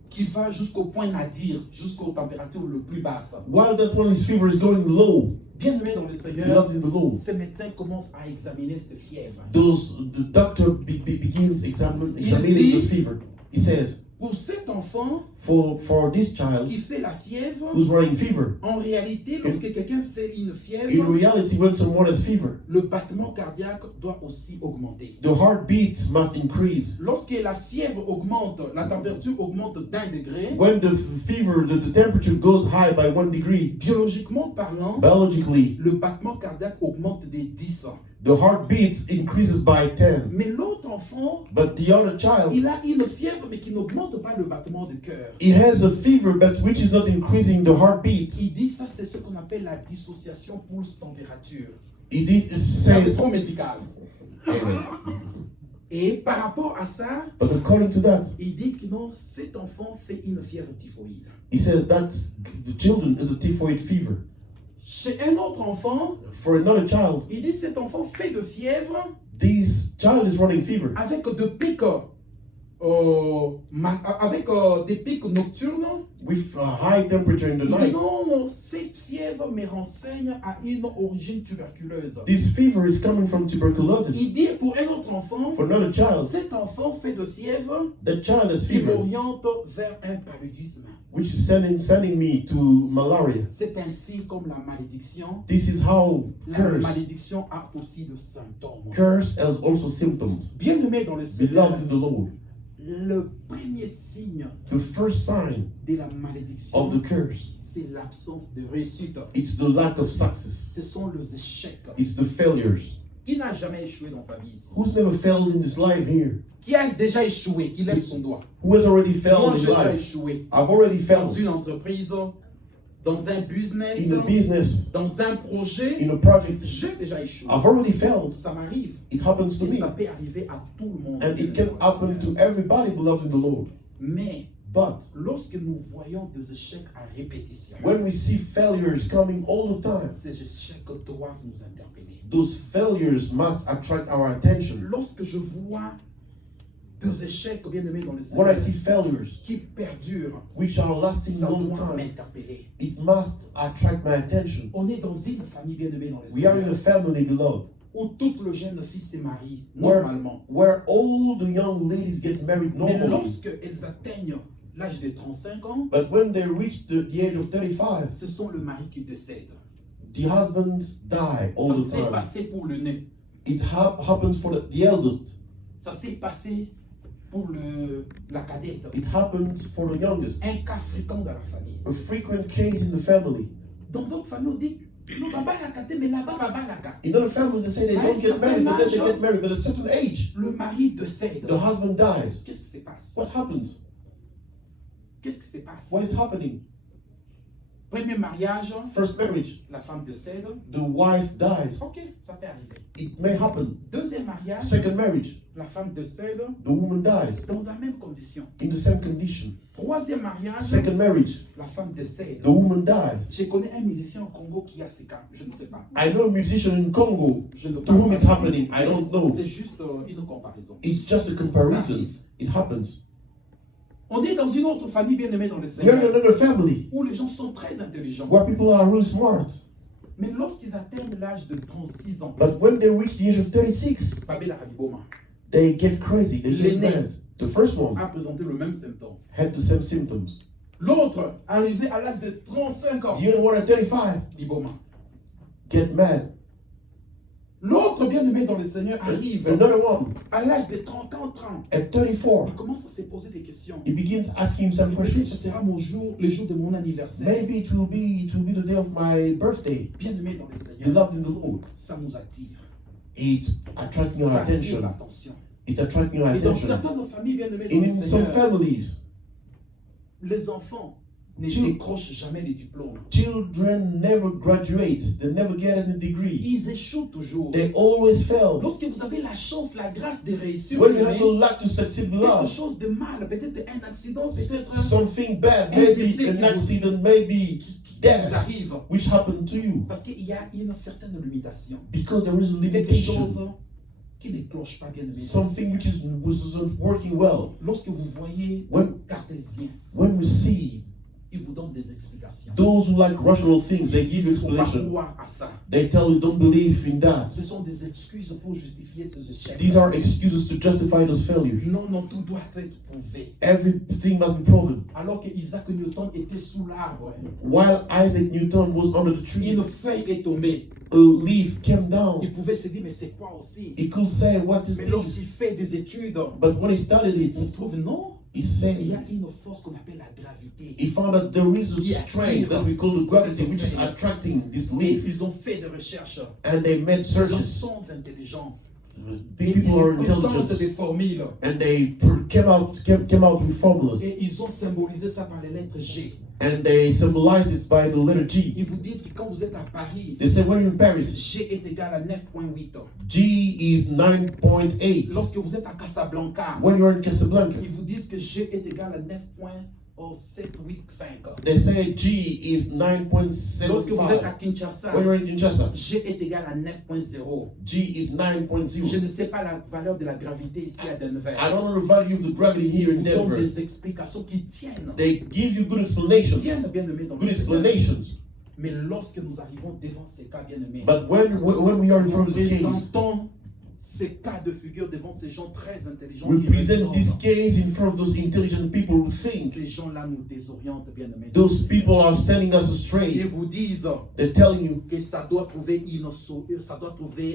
qui va jusqu'au point nadir, jusqu'aux températures les plus basses? While that one, his fever is going low, Bien aimé dans le Seigneur, beloved in the Lord, ce médecin commence à examiner ces fièvres. the doctor begins examining dit- this fever. He says, Pour cet enfant for this child qui fait la fièvre, who's running fever. en réalité, lorsque quelqu'un fait une In fièvre, reality, when someone has fever, le battement cardiaque doit aussi augmenter. the heartbeat must increase. Lorsque la fièvre augmente, la température augmente d'1 degré, When the fever, the temperature goes high by 1 degree, biologiquement parlant, biologically, le battement cardiaque augmente de 10. the heartbeat increases by 10. Mais l'autre enfant, But the other child, il a une fièvre mais qui n'augmente pas le battement de cœur. he has a fever, but which is not increasing the heartbeat. Il dit ça, c'est ce qu'on appelle la dissociation pulse-température. It Ça, c'est says, trop médical. Et par rapport à ça, but according to that, il dit que non, cet enfant fait une fièvre typhoïde. he says that the children is a typhoid fever. Chez un autre enfant, For another child, il dit cet enfant fait de fièvre this child is running fever avec de pics, avec des pics nocturnes. with a high temperature in the Il dit night. non, cette fièvre me renseigne à une origine tuberculeuse. This fever is coming from tuberculosis. Il dit pour un autre enfant, For another child, cet enfant fait de fièvre that child has qui fever, m'oriente vers un paludisme. which is sending me to malaria. C'est ainsi comme la malédiction. This is how La malédiction a aussi de symptômes. curse has also symptoms. Bien-aimé dans le Seigneur, Beloved in the Lord, le premier signe the first sign de la malédiction, of the curse, c'est l'absence de réussite. it's the lack of success. Ce sont les échecs. It's the failures. Qui n'a jamais échoué dans sa vie ici? Who's never failed in this life here? Qui a déjà échoué? Qui lève son doigt. Who has already Moi, failed in j'ai déjà life? échoué. I've already Dans failed une entreprise, dans un business, in a business, dans un projet, in a project. j'ai déjà échoué. I've already failed. Ça m'arrive. It happens to Et me. ça peut arriver à tout le monde. And it can happen to everybody beloved in the Lord. Mais But lorsque nous voyons des échecs à répétition, when we see failures coming all the time, ces échecs doivent nous interpeller. those failures must attract our attention. Lorsque je vois des échecs, bien aimés dans le When I Seigneur, see failures qui perdurent, which are lasting ça all the doit time, m'interpeller. it must attract my attention. On est dans une famille bien aimée dans le We are in a Seigneur, family, beloved, où tout le jeune fils se marie where, normalement. where all the young ladies get married Mais normally. lorsqu'elles atteignent l'âge de 35 ans, But when they reach the age of 35, ce sont le mari qui décède. the husbands die all Ça the s'est time. passé pour le nez. It happens for the eldest. Ça s'est passé pour la cadette. It happens for the youngest. Un cas fréquent dans la famille. A frequent case in the family. Dans d'autres familles, on dit, non, baba la cadette, mais là-bas, baba la cadette. In other families, they say they don't get married, but then they get married. But at a certain age, Le mari décède. the husband dies. Qu'est-ce qui se passe? What happens? Qu'est-ce qui se passe? What is happening? Premier mariage, First marriage, la femme décède. the wife dies. Ok, ça peut arriver. It may happen. Deuxième mariage, Second marriage, la femme décède the woman dies dans la même condition. in the same condition. Troisième mariage, Second marriage, la femme décède. the woman dies. Je connais un musicien au Congo qui a ce cas. Je ne sais pas. I know a musician in Congo Je ne to whom it's pas. happening. I don't know. C'est juste une comparaison. It's just a comparison. It happens. On est dans une autre famille bien aimée dans le We are in Seigneur another family où les gens sont très intelligents. where people are really smart. Mais lorsqu'ils atteignent l'âge de 36 ans, But when they reach the age of 36, Babel Hariboma they get crazy. They get L'aîné. mad. The first one a présenté le même symptôme. had the same symptoms. L'autre, arrivé à l'âge de 35 ans, The other one at 35 Liboma. get mad. L'autre bien-aimé dans le Seigneur arrive Another one à l'âge de 30 ans, 30. at 34, Il commence à se poser des questions. he begins asking himself Peut-être questions. ce sera mon jour, le jour de mon anniversaire. Maybe it will be the day of my birthday. Bien-aimé dans le Seigneur, Beloved in the Lord, ça nous attire. it's attracting your Ça attire attention. l'attention. It's attracting your Et dans attention. certaines familles bien-aimées dans In le some Seigneur, families, les enfants ne Tu- décrochent jamais les diplômes. children never graduate. They never get any degree. Ils échouent toujours. They always fail. Lorsque vous avez la chance, la grâce de réussir, When you have bien-aimé, the luck to succeed, quelque beloved, chose de mal, peut-être un accident, peut-être something bad, Un maybe décès an qui accident, maybe qui vous death, arrive. which happened to you, Parce qu'il y a une certaine limitation. because there is a Quelque chose limitation, qui ne cloche pas bien aimé. something which isn't working well. Lorsque vous voyez When cartésien, we see ils vous donnent des explications. Those who like rational things, they Ils give disent, il ne faut pas explanation. croire à ça. They tell you don't believe in that. Ce sont des excuses pour justifier ces échecs. These are excuses to justify those failures. Non, non, tout doit être prouvé. Everything must be proven. Alors que Isaac Newton était sous l'arbre, While Isaac Newton was under the tree, une feuille est tombée. a leaf came down. Il pouvait se dire, mais c'est quoi aussi? He could say, what is Mais this? lorsqu'il fait des études, But when he studied on it, trouve non. he Il y said, a une force qu'on appelle la gravité. he found that there is a Yeah, strength that we call the gravity, which is c'est- attracting this Et leaf. ils ont fait des recherches. And they made Ces gens searches. sont intelligents. People are Ils présentent intelligent. des formules. And they came out with formulas. Et ils ont symbolisé ça par les lettres G. And they symbolized it by the letter G. Ils vous disent que quand vous êtes à Paris, They say when you're in Paris, G est égal à 9,8. G is 9.8. Lorsque vous êtes à Casablanca, When you're in Casablanca, ils vous disent que G est égal à 9,785. they say G is Lorsque vous êtes à 9.75. Kinshasa, When you're in Kinshasa, G est égal à 9,0. G is Je 9.0. ne sais pas la valeur de la gravité ici à Denver. I don't know the value of the gravity Ils here in vous donnent Denver. des explications qui tiennent. They give you good Qui explanations, tiennent, bien aimé, dans good le Seigneur. explanations. Mais lorsque nous arrivons devant ces cas, bien aimés, But when we are in front nous of this case, présentons ces cas de figure devant ces gens très intelligents we qui present this raisonnent. case in front of those intelligent people who think. Ces gens-là nous désorientent, bien aimés. Those people are sending us Ils astray. vous disent They're telling you que ça doit trouver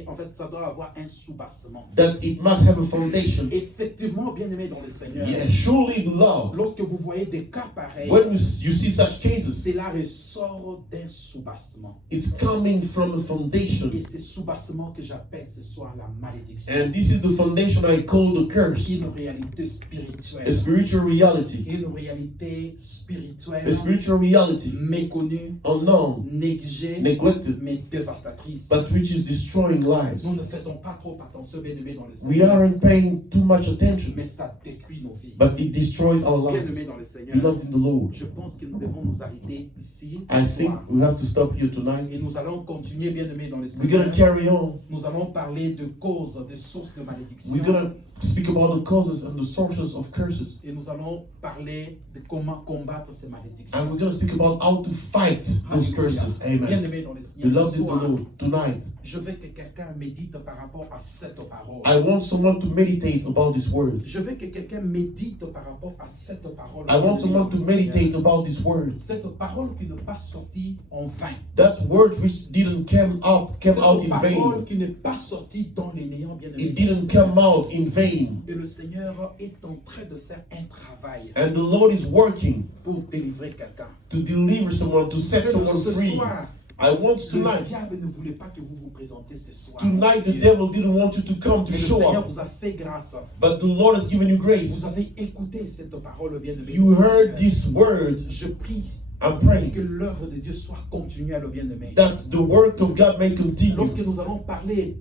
en fait, ça doit avoir un soubassement. that it must have a foundation. Effectivement, bien aimé dans le Seigneur, Yeah, surely, beloved, lorsque vous voyez des cas pareils, when you see such cases, cela ressort d'un soubassement. it's coming from a foundation. Et c'est soubassement que j'appelle ce soir la malédiction. And this is the foundation I call the curse. Une réalité spirituelle. A spiritual reality. Une réalité spirituelle A spiritual reality. méconnue, Unknown, négligée, neglected, mais dévastatrice. but which is destroying lives. Nous ne faisons pas trop attention, bien aimé dans le We Seigneur, aren't paying too much attention, mais ça détruit nos vies. but it destroys our Bien lives. aimé dans le Seigneur, Beloved in the Lord, je pense que nous devons nous arrêter ici I ce think soir. we have to stop here Et tonight. nous allons continuer, bien aimé dans le We're going to Seigneur. carry on. Nous allons parler de causes, de sources de malédiction. We're going to speak about the causes and the sources of curses. Et nous allons parler de comment combattre ces malédictions. And we're going to speak about how to fight those curses. Bien Amen. aimé dans le Seigneur, Beloved ce in the soir, Lord, tonight, je veux que quelqu'un médite par rapport à cette parole. I want someone to meditate about this word. Je veux que quelqu'un médite par rapport à cette parole. I want someone to Bien aimé dans le meditate Seigneur. about this word. Cette parole qui n'est pas sortie en vain. That word which didn't come out Cette in parole vain. qui n'est pas sortie dans les néants, bien aimé. It dans le didn't Seigneur. come out in vain. Et le Seigneur est en train de faire un travail And the Lord is working pour délivrer quelqu'un. to deliver someone, to set Mais someone ce free. soir, I want le tonight. diable ne voulait pas que vous vous présentiez ce soir. Tonight the devil didn't want you to come to Mais le show Seigneur up. vous a fait grâce. But the Lord has given you grace. Vous avez écouté cette parole, bien aimé. You heard this word. Je prie I'm praying que l'œuvre de Dieu soit continuelle, bien aimé. that the work of God may continue. Lorsque nous allons parler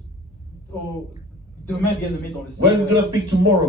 demain, bien aimé, dans le When we're Seigneur, going to speak tomorrow,